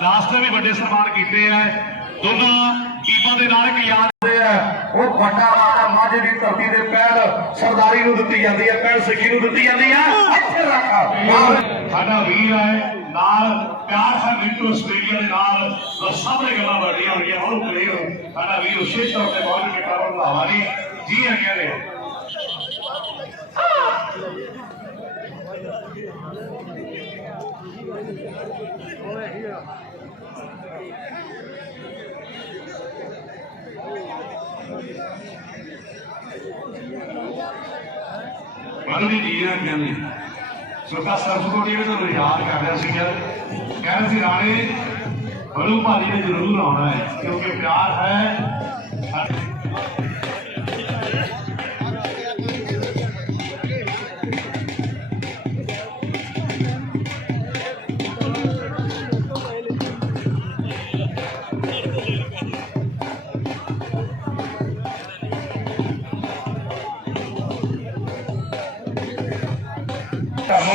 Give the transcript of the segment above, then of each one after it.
ਦਾਸ ਨੇ ਵੀ ਵੱਡੇ ਸਨਮਾਨ ਕੀਤੇ ਆ। ਦੋਨਾਂ ਟੀਮਾਂ ਦੇ ਨਾਲ ਇੱਕ ਯਾਦ ਹੁੰਦੇ ਆ ਉਹ ਵੱਡਾ ਮਾਤਾ ਮਾਝੇ ਦੀ ਧਰਤੀ ਦੇ ਪਹਿਲ ਸਰਦਾਰੀ ਨੂੰ ਦਿੱਤੀ ਜਾਂਦੀ ਹੈ ਪਹਿਲ ਸਿੱਖੀ ਨੂੰ ਦਿੱਤੀ ਜਾਂਦੀ ਹੈ। ਇੱਥੇ ਰੱਖ। ਸਾਡਾ ਵੀਰ ਹੈ, ਨਾਲ ਪਿਆਰ ਹੈ ਮਿੰਟੂ ਆਸਟ੍ਰੇਲੀਆ ਦੇ ਨਾਲ। ਉਹ ਸਾਹਮਣੇ ਗੱਲਾਂ ਵੱਡੀਆਂ ਹੋਈਆਂ ਹੁਣ ਕਲੀਅਰ ਸਾਡਾ ਵੀਰ ਵਿਸ਼ੇਸ਼ ਤੌਰ ਤੇ ਬਹੁਤ ਮਿੱਟਾ ਰੰਧਾਵਾ ਨਹੀਂ। ਜੀ ਆ ਕਹਿੰਦੇ ਮਰਦੀ ਜੀ ਆ ਕਹਿੰਦੇ ਸਰਕਾਰ ਸਰਸਕੋਟੀ ਵੀ ਤੁਹਾਨੂੰ ਯਾਦ ਕਰ ਰਿਹਾ ਸੀ ਯਾਰ ਕਹਿੰਦੇ ਸੀ, ਰਾਣੇ, ਬੜੂ ਭਾਜੀ ਨੇ ਜ਼ਰੂਰ ਆਉਣਾ ਹੈ, ਕਿਉਂਕਿ ਪਿਆਰ ਹੈ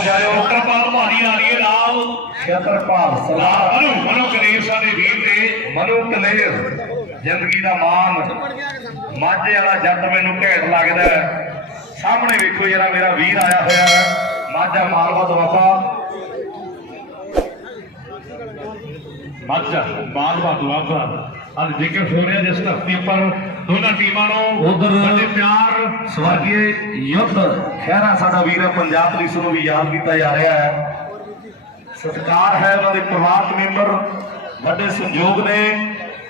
ਜਾਇਓ ਛਤਰਪਾਲ ਭਾਜੀ ਆ ਰਹੀ ਹੈ ਨਾਲ ਛਤਰਪਾਲ ਸਰਦਾਰ ਮਨੂ ਮਨੂ ਕਰੀਰ ਸਾਡੇ ਵੀਰ ਦੇ ਮਨੂ ਕਲੇਰ ਜ਼ਿੰਦਗੀ ਦਾ ਮਾਨ ਮਾਝੇ ਵਾਲਾ ਜੱਟ ਮੈਨੂੰ ਘੈਂਟ ਲੱਗਦਾ। ਸਾਹਮਣੇ ਵੇਖੋ ਜਰਾ ਮੇਰਾ ਵੀਰ ਆਇਆ ਹੋਇਆ ਹੈ। ਮਾਝਾ ਮਾਲਵਾ ਦੁਆਬਾ ਮਾਝਾ ਮਾਲਵਾ ਦੁਆਬਾ ਅੱਜ ਜ਼ਿਕਰ ਹੋ ਰਿਹਾ ਜਿਸ ਧਰਤੀ ਉੱਪਰ ਦੋਨਾਂ ਟੀਮਾਂ ਨੂੰ ਉੱਧਰ- ਪਿਆਰ ਸਵਰਗੀ ਯੁੱਧ। ਖਹਿਰਾ ਸਾਡਾ ਵੀਰ ਹੈ ਪੰਜਾਬ ਪੁਲਿਸ ਨੂੰ ਵੀ ਯਾਦ ਕੀਤਾ ਜਾ ਰਿਹਾ ਹੈ। ਸਤਿਕਾਰ ਹੈ ਉਹਨਾਂ ਦੇ ਪਰਿਵਾਰਕ ਮੈਂਬਰ ਵੱਡੇ ਸੰਯੋਗ ਨੇ।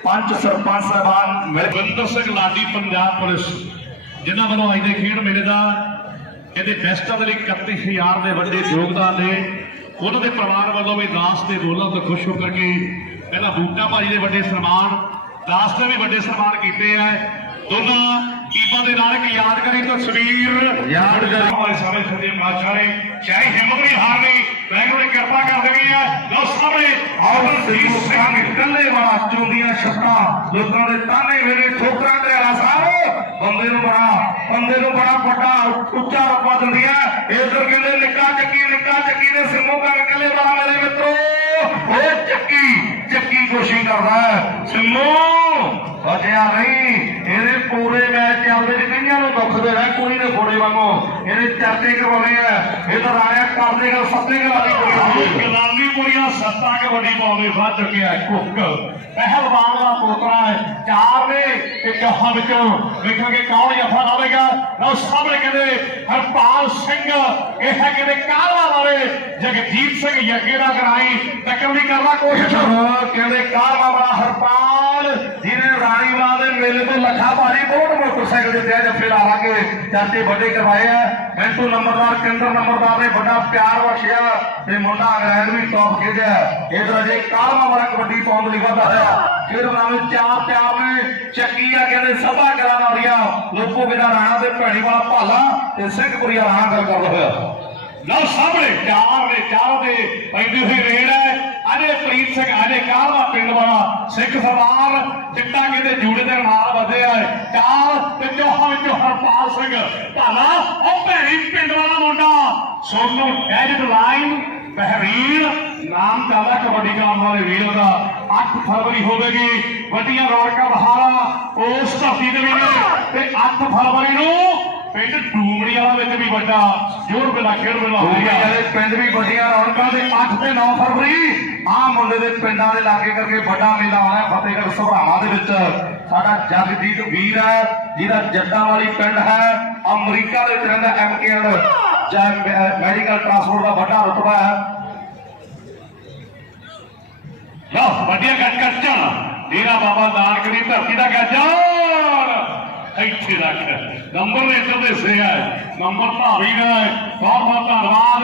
ਪੰਜ ਸਰਪੰਚ ਸਾਹਿਬਾਨ ਮਿਲ ਗੁਰਿੰਦਰ ਸਿੰਘ ਲਾਡੀ ਪੰਜਾਬ ਪੁਲਿਸ ਜਿਨ੍ਹਾਂ ਵੱਲੋਂ ਅੱਜ ਦੇ ਖੇਡ ਮੇਲੇ ਦਾ ਇਹਦੇ ਬੈਸਟਾਂ ਦੇ ਲਈ 31000 ਦੇ ਵੱਡੇ ਯੋਗਦਾਨ ਨੇ। ਉਹਨਾਂ ਦੇ ਪਰਿਵਾਰ ਵੱਲੋਂ ਵੀ ਦਾਸ ਦੇ ਰੋਲਾਂ ਤੋਂ ਖੁਸ਼ ਹੋ ਕਰਕੇ ਪਹਿਲਾਂ ਬੂਟਾ ਭਾਜੀ ਦੇ ਵੱਡੇ ਸਨਮਾਨ ਦਾਸ ਨੇ ਵੀ ਵੱਡੇ ਸਨਮਾਨ ਕੀਤੇ ਆ। ਦੋਨਾਂ ਟੀਮਾਂ ਦੇ ਨਾਲ ਇੱਕ ਯਾਦਗਾਰੀ ਤਸਵੀਰ ਯਾਦਗਾਰੀ। ਹਮਾਰੇ ਸਾਹਮਣੇ ਸਦੇ ਮਾਚਾ ਨੇ ਚਾਹੇ ਹਿੰਮਤ ਨਹੀਂ ਹਾਰਨੀ ਵਾਹਿਗੁਰੂ ਨੇ ਕਿਰਪਾ ਕਰ ਦੇਣੀ ਹੈ ਲਓ ਸਾਹਮਣੇ ਔਰ ਸਿੱਖੂ ਸਿੰਘ ਕੱਲੇ ਵਾਲਾ ਚੋਂਦੀਆਂ ਛੱਤਾਂ ਲੋਕਾਂ ਦੇ ਤਾਨੇ ਵੇਲੇ ਠੋਕਰਾਂ ਦੇ ਵਾਲਾ ਸਾਹਿਬ ਬੰਦੇ ਨੂੰ ਬੜਾ ਬੰਦੇ ਨੂੰ ਬੜਾ ਵੱਡਾ ਉੱਚਾ ਰੁਤਬਾ ਦਿੰਦੀਆਂ। ਇਧਰ ਕਹਿੰਦੇ ਨਿੱਕਾ ਚੱਕੀ ਨਿੱਕਾ ਚੱਕੀ ਦੇ ਸਿੰਮੂ ਕਰ ਕੱਲੇ ਵਾਲਾ ਮੇਰੇ ਮਿੱਤਰੋ। ਉਹ ਚੱਕੀ। ਚੱਕੀ ਕੋਸ਼ਿਸ਼ ਕਰਦਾ ਹੈ। ਸਿੰਮੂ! ਬਚਿਆ ਨਹੀਂ। ਇਹਦੇ ਪੂਰੇ ਮੈਚ ਚੱਲਦੇ ਨੇ, ਕਈਆਂ ਨੂੰ ਦੁੱਖ ਦੇਣਾ ਕੁੜੀ ਦੇ ਫੋੜੇ ਵਾਂਗੂ। ਇਹਦੇ ਚਰਚੇ ਕਰਵਾਉਣੇ ਆ। ਇਹ ਤਾਂ ਰਾਣਿਆ ਕਰਦੇ ਗੱਲ ਸੱਤੇ ਗੱਲ ਵਾਲੀ ਕੁੜੀਆਂ ਸੱਤਾਂ ਕੇ ਵੱਡੀ ਪਾਉਂਦੇ, ਵੱਧ ਚੁੱਕਿਆ ਕੁੱਕ। ਪਹਿਲਵਾਨ ਦਾ ਪੋਤਰਾ ਹੈ, ਚਾਰ ਨੇ ਤੇ ਚੌਹਾਂ ਵਿੱਚੋਂ ਵੇਖਾਂਗੇ ਕੌਣ ਜਫਾ ਲਾਵੇਗਾ। ਲਓ ਸਾਹਮਣੇ ਕਹਿੰਦੇ, ਹਰਪਾਲ ਸਿੰਘ, ਇਹ ਹੈ ਕਹਿੰਦੇ ਕਾਲਵਾ ਵਾਲੇ, ਜਗਜੀਤ ਸਿੰਘ ਯੱਗੇ ਦਾ ਕਰਾਈ ਟੱਕਰ ਦੀ ਕਰਦਾ, ਕੋਸ਼ਿਸ਼ ਕਹਿੰਦੇ ਕਾਲਵਾ ਵਾਲਾ ਹਰਪਾਲ ਜਿਹਨੇ ਰਾਣੀਵਾਲ ਦੇ ਮੇਲੇ ਤੋਂ ਲੱਖਾ ਭਾਰੀ ਬਹੁਤ ਮੋਟਰਸਾਈਕਲ ਦੇ ਤੇ ਜੱਫੇ ਲਾ ਲਾ ਕੇ ਚਾਚੇ ਵੱਡੇ ਕਰਵਾਏ ਆ। ਮੈਂਟੂ ਨੰਬਰਦਾਰ, ਕੇਂਦਰ ਨੰਬਰਦਾਰ ਨੇ ਵੱਡਾ ਪਿਆਰ ਬਖਸ਼ਿਆ ਤੇ ਮੁੰਡਾ ਅੰਗਰੇਜ਼ ਵੀ ਟੌਪ ਖੇਡਿਆ ਇਧਰ ਅਜੇ ਕਾਲਵਾ ਵਾਲਾ ਕਬੱਡੀ ਪਾਉਣ ਲਈ ਵਧਾ ਹੋਇਆ ਫਿਰ ਬਣਾਵੇ ਚਾਰ ਪਿਆਰ ਨੇ। ਚੱਕੀ ਆ ਕਹਿੰਦੇ ਸਭਾ ਕਰਾਂ ਵਾਲੀਆ ਲੋਕੋ ਵਿਦਾ ਰਾਣਾ ਤੇ ਭੈਣੀ ਵਾਲਾ ਭਾਲਾ ਤੇ ਸਿੰਘਪੁਰੀਆ ਰਾਣਾ ਗੱਲ ਕਰਦਾ ਹੋਇਆ। ਲਓ ਸਾਹਮਣੇ ਚਾਰ ਦੇ ਚਾਰੋਂ ਦੇ ਪੈਂਦੀ ਹੋਈ ਰੇਡ ਹੈ। ਅਜੇ ਪ੍ਰੀਤ ਸਿੰਘ, ਅਜੇ ਕਾਲਵਾ ਪਿੰਡ ਵਾਲਾ? ਸਿੱਖ ਸਰਦਾਰ ਚਿੱਟਾ ਕਹਿੰਦੇ ਜੂੜੇ ਦੇ ਨਾਲ ਵਧਿਆ ਹੈ ਚਾਰ ਤੇ ਚੌਹਾਂ ਵਿੱਚੋਂ ਹਰਪਾਲ ਸਿੰਘ। ਭਾਲਾ, ਉਹ ਭੈਣੀ ਪਿੰਡ ਵਾਲਾ ਮੁੰਡਾ। ਸੋਨੂ ਡੈਜਟ ਲਾਈਨ ਬਹਿਰੀਨ, ਨਾਮ ਚੱਲਦਾ ਕਬੱਡੀ ਕਰਾਉਣ ਵਾਲੇ ਵੀਰ ਦਾ। 8 ਫਰਵਰੀ ਹੋਵੇਗੀ ਵੱਡੀਆਂ ਰੌਣਕਾਂ ਬਹਾਰਾ ਉਸ ਧਰਤੀ ਦੇ ਵਿੱਚ ਤੇ 8 ਫਰਵਰੀ ਨੂੰ ਪਿੰਡ ਡੂਮੜੀ ਵਾਲਾ ਵਿੱਚ ਵੀ ਵੱਡਾ ਜੋਰ ਬਿਲਾ ਖੇਡ ਮੇਲਾ ਹੋਊਗਾ ਹੋਵੇਗਾ ਜਿਹੜੇ ਪਿੰਡ ਵੀ ਵੱਡੀਆਂ ਰੌਣਕਾਂ ਦੇ 8 ਤੇ 9 ਫਰਵਰੀ। ਆਹ ਮੁੰਡੇ ਦੇ ਪਿੰਡਾਂ ਦੇ ਲਾਗੇ ਕਰਕੇ ਵੱਡਾ ਮੇਲਾ ਆਉਣਾ ਫਤਿਹਗੜ੍ਹ ਸਭਰਾਵਾਂ ਦੇ ਵਿੱਚ। ਸਾਡਾ ਜਗਜੀਤ ਵੀਰ ਹੈ, ਜਿਹਦਾ ਜੱਟਾਂ ਵਾਲੀ ਪਿੰਡ ਹੈ। ਅਮਰੀਕਾ ਦੇ ਵਿੱਚ ਰਹਿੰਦਾ ਐਮਕੇਐਲ ਮੈਡੀਕਲ ਟਰਾਂਸਪੋਰਟ ਦਾ ਵੱਡਾ ਰੁਤਬਾ ਹੈ। ਲਓ, ਵੱਡੀਆਂ ਗੱਜ ਕਰਚਣ ਡੇਰਾ ਬਾਬਾ ਨਾਨਕ ਦੀ ਧਰਤੀ ਦਾ ਗੱਜਣ। ਇੱਥੇ ਰੱਖ। ਨੰਬਰ ਨੇ ਦੇ ਸਿਰ ਹੈ। ਨੰਬਰ ਧਾਰੀ ਦਾ ਹੈ। ਬਹੁਤ ਬਹੁਤ ਧੰਨਵਾਦ।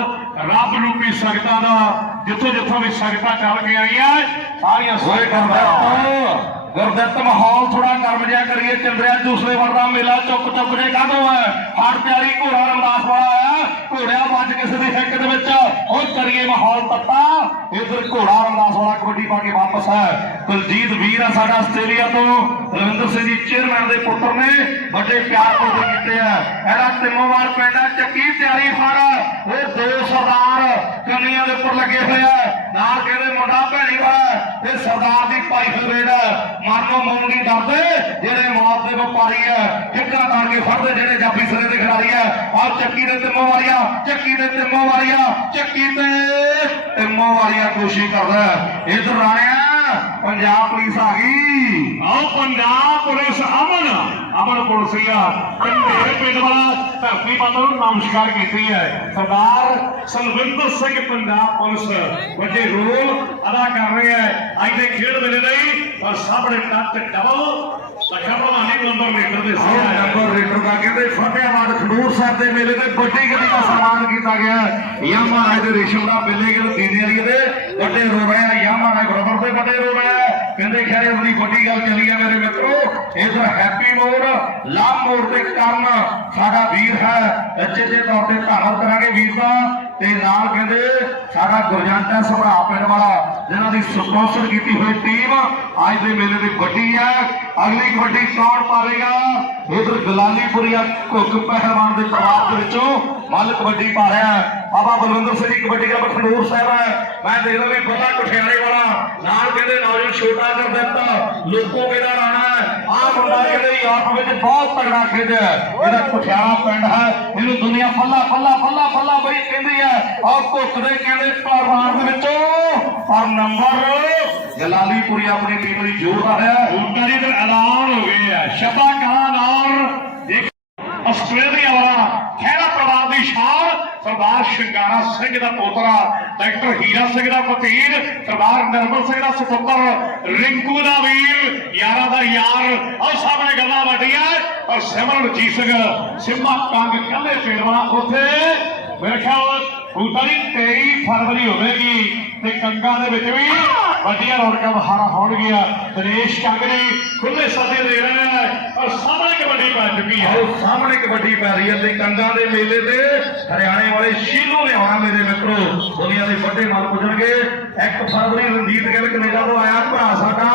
ਰੱਬ ਰੂਪੀ ਸੰਗਤਾਂ ਦਾ, ਜਿੱਥੋਂ ਜਿੱਥੋਂ ਵੀ ਸੰਗਤਾਂ ਚੱਲ ਕੇ ਆਈਆਂ ਸਾਰੀਆਂ ਓਏ ਸੰਗਤਾਂ ਗੁਰਦਿੱਤ ਮਾਹੌਲ ਥੋੜਾ ਕਰਮ ਜਿਹਾ ਕਰੀਏ, ਚੰਦਰਿਆ ਜੂਸਲੇ ਵਰਦਾ ਮੇਲਾ ਚੁੱਕ ਚੁੱਕ ਜੇ ਕਾਹਦੋਂ ਹੈ ਹੜ ਪਿਆਰੀ ਘੋੜਾ ਰਮਦਾਸ ਵਾਲਾ ਹੈ ਘੋੜਿਆ ਵੱਜ ਕਿਸੇ ਦੀ ਹਿੱਕ ਦੇ ਵਿੱਚ। ਉਹ ਕਰੀਏ ਮਾਹੌਲ ਤੱਤਾ। ਇਧਰ ਘੋੜਾ ਰਮਦਾਸ ਵਾਲਾ ਕਬੱਡੀ ਪਾ ਕੇ ਵਾਪਸ ਹੈ ਕੁਲਜੀਤ ਵੀਰ ਆ ਸਾਡਾ ਆਸਟ੍ਰੇਲੀਆ ਤੋਂ। ਰਵਿੰਦਰ ਸਿੰਘ ਜੀ ਚੇਅਰਮੈਨ ਦੇ ਪੁੱਤਰ ਨੇ। ਵੱਡੇ ਪਿਆਰ ਪੂਰੇ ਕੀਤੇ ਆ ਇਹਦਾ ਤਿੰਮੋਵਾਲ ਪਿੰਡ ਆ। ਚੱਕੀ ਤਿਆਰੀ ਸਾਰਾ ਉਹ ਦੋ ਸਰਦਾਰ ਕੰਨੀਆਂ ਦੇ ਉੱਪਰ ਲੱਗੇ ਹੋਏ ਆ ਨਾਲ ਕਹਿੰਦੇ ਮੁੰਡਾ ਭੈਣੀ ਵਾਲਾ ਤੇ ਸਰਦਾਰ ਦੀ ਭਾਈ ਫਰੇਡ ਮਾਨੋ ਮੋਣ ਨਹੀਂ ਡਰਦੇ। ਜਿਹੜੇ ਮੌਤ ਦੇ ਵਪਾਰੀ ਹੈ ਹਿੱਕਾਂ ਕਰਕੇ ਫੜਦੇ, ਜਿਹੜੇ ਜਾਫੀ ਸਿਰੇ ਦੇ ਖਿਡਾਰੀ ਹੈ ਆਹ ਚੱਕੀ ਦੇ ਤਿੰਮੋ ਵਾਲੀਆਂ ਚੱਕੀ ਦੇ ਤਿੰਮੋ ਵਾਲੀਆਂ ਚੱਕੀ ਤੇ ਤਿੰਮੋ ਵਾਲੀਆਂ ਕੋਸ਼ਿਸ਼ ਕਰਦਾ ਇਧਰ ਰਾਣਿਆ ਪੰਜਾਬ ਪੁਲਿਸ ਆ ਗਈ। ਆਓ, ਪੰਜਾਬ ਪੁਲਿਸ ਅਮਨ। ਅਮਨ ਪੁਲਿਸਿਆ ਪਿੰਡੇ ਪਿੰਡ ਵਾਲਾ ਧਰਤੀ ਮਾਤਾ ਨੂੰ ਨਮਸਕਾਰ ਕੀਤੀ ਹੈ। ਸਰਦਾਰ ਸਲਵਿੰਦਰ ਸਿੰਘ, ਪੰਜਾਬ ਪੁਲਿਸ ਵੱਡੇ ਰੋਲ ਅਦਾ ਕਰ ਰਹੇ ਹੈ। ਅੱਜ ਦੇ ਖੇਡ ਮੇਲੇ ਲਈ ਔਰ ਸਾਹਮਣੇ ਟੱਚ ਡਬਲ ਲੱਖਾਂ ਭਲਵਾਨੀ ਨੰਬਰ ਮੀਟਰ ਦੇ ਸਾਹਮਣੇ ਨੰਬਰ ਰੇਟਰ ਦਾ ਕਹਿੰਦੇ ਫਤਿਆਬਾਦ ਖਡੂਰ ਸਾਹਿਬ ਦੇ ਮੇਲੇ ਤੇ ਵੱਡੀ ਗੱਡੀ ਦਾ ਸਨਮਾਨ ਕੀਤਾ ਗਿਆ। ਯਾਮਾ ਰਾਜ ਦੇ ਰਿਸ਼ਵ ਦਾ ਮੇਲੇ ਗਿਲ ਦੀਨੇ ਵਾਲੀ ਦੇ ਵੱਡੇ ਰੋ ਰਿਹਾ ਯਾਮਾ ਰਾਜ ਬਰਦਰ ਦੇ ਵੱਡੇ ਰੋ ਰਿਹਾ ਕਹਿੰਦੇ ਖੈਰ, ਬੜੀ ਵੱਡੀ ਗੱਲ ਚੱਲੀ ਹੈ ਮੇਰੇ ਮਿੱਤਰੋ। ਇਧਰ ਹੈਪੀ ਮੋੜ ਲਾਭ ਮੋੜ ਤੇ ਕਰਨ ਸਾਡਾ ਵੀਰ ਹੈ। ਅੱਛੇ ਜੇ ਤੌਰ ਤੇ ਧੰਨਵਾਦ ਕਰਾਂਗੇ ਵੀਰ ਦਾ। ਤੇ ਨਾਲ ਕਹਿੰਦੇ, ਸਾਡਾ ਗੁਰਜੰਟ ਸੁਭਰਾ ਪਿੰਡ ਵਾਲਾ, ਜਿਨ੍ਹਾਂ ਦੀ ਸਪਾਂਸਰ ਕੀਤੀ ਹੋਈ ਟੀਮ ਅੱਜ ਦੇ ਮੇਲੇ ਦੀ ਵੱਡੀ ਹੈ। ਅਗਲੀ ਕਬੱਡੀ ਕੌਣ ਪਾਵੇਗਾ? ਇਧਰ ਗਲਾਲੀਪੁਰੀਆ ਘੁੱਕ ਪਹਿਲਵਾਨ ਦੇ ਪਰਿਵਾਰ ਦੇ ਵਿੱਚੋਂ ਮੱਲ ਕਬੱਡੀ ਪਾ ਰਿਹਾ ਬਾਬਾ ਬਲਵਿੰਦਰ ਸਿੰਘ ਦੀ ਕਬੱਡੀ ਕਲੱਬ ਖੰਡੂਰ ਸਾਹਿਬ ਹੈ। ਮੈਂ ਦੇਖਦਾ ਵੀ ਬੰਦਾ ਕੁਠਿਆਲੇ ਵਾਲਾ, ਨਾਲ ਕਹਿੰਦੇ ਨੌਜਵਾਨ ਛੋਟਾ ਕਰ ਦਿੱਤਾ ਲੋਕੋ ਕਿਹਦਾ ਰਾਣਾ ਹੈ। ਮੁੰਡਾ ਕਹਿੰਦੇ ਯੂਰਪ ਵਿੱਚ ਬਹੁਤ ਤਗੜਾ ਖੇਡਿਆ ਇਹਦਾ ਕੁਠਿਆਲਾ ਪਿੰਡ ਹੈ। ਇਹਨੂੰ ਦੁਨੀਆ ਫੱਲਾ ਫੱਲਾ ਫੱਲਾ ਫੱਲਾ ਬਈ ਕਹਿੰਦੀ ਹੈ। ਔਰ ਘੁੱਕ ਦੇ ਕਹਿੰਦੇ ਪਰਿਵਾਰ ਦੇ ਵਿੱਚੋਂ ਪਰ ਨੰਬਰ ਜਲਾਲੀਪੁਰੀ ਆਪਣੀ ਟੀਮ ਦੀ ਜੋਰ ਦਾ ਹੈ। ਉਨ੍ਹਾਂ ਦੇ ਐਲਾਨ ਹੋ ਗਏ ਆ। ਸ਼ਬਾ ਕਹਾ ਨਾਲ ਆਸਟ੍ਰੇਲੀਆ ਵਾਲਾ ਖਹਿਰਾ ਪਰਿਵਾਰ ਦੀ ਸ਼ਾਨ ਸਰਦਾਰ ਸ਼ਿੰਗਾਰਾ ਸਿੰਘ ਦਾ ਪੋਤਰਾ, ਡਾਕਟਰ ਹੀਰਾ ਸਿੰਘ ਦਾ ਭਤੀਜ ਸਰਦਾਰ ਨਰਮਲ ਸਿੰਘ ਦਾ ਸੁਪੁੱਤਰ ਰਿੰਕੂ ਦਾ ਵੀਰ, ਯਾਰਾਂ ਦਾ ਯਾਰ ਉਹ ਸਾਹਮਣੇ ਗੱਲਾਂ ਵੱਡੀਆਂ ਔਰ ਸਿਮਰਨਜੀਤ ਸਿੰਘ, ਸਿੰਮਾ ਕੰਗ ਕੱਲੇ ਪਿੰਡ ਉੱਥੇ, ਮੇਰੇ ਖਿਆਲ ਉਤਾਰੀ 23 ਫਰਵਰੀ ਹੋਵੇਗੀ ਤੇ ਕੰਗਾ ਦੇ ਵਿੱਚ ਵੀ ਵੱਡੀਆਂ ਰੌਣਕਾਂ ਬਹਾਰਾਂ ਹੋਣਗੀਆਂ। ਦਿਨੇਸ਼ ਕੰਗ ਖੁੱਲੇ ਸੱਦੇ ਦੇ ਰਹੇ ਨੇ ਔਰ ਸਾਹਮਣੇ ਕਬੱਡੀ ਪੈ ਚੁੱਕੀ ਹੈ। ਆਓ ਸਾਹਮਣੇ ਕਬੱਡੀ ਪੈ ਰਹੀ ਹੈ ਤੇ ਕੰਗਾ ਦੇ ਮੇਲੇ ਤੇ ਹਰਿਆਣੇ ਵਾਲੇ ਸ਼ੀਲੂ ਨੇ ਆਉਣਾ ਮੇਰੇ ਮਿੱਤਰੋ। ਦੁਨੀਆ ਦੇ ਵੱਡੇ ਮਾਲ ਪੁੱਜਣਗੇ। 1 ਫਰਵਰੀ ਰਣਜੀਤ ਗਿੱਲ ਕੈਨੇਡਾ ਤੋਂ ਆਇਆ ਭਰਾ ਸਾਡਾ।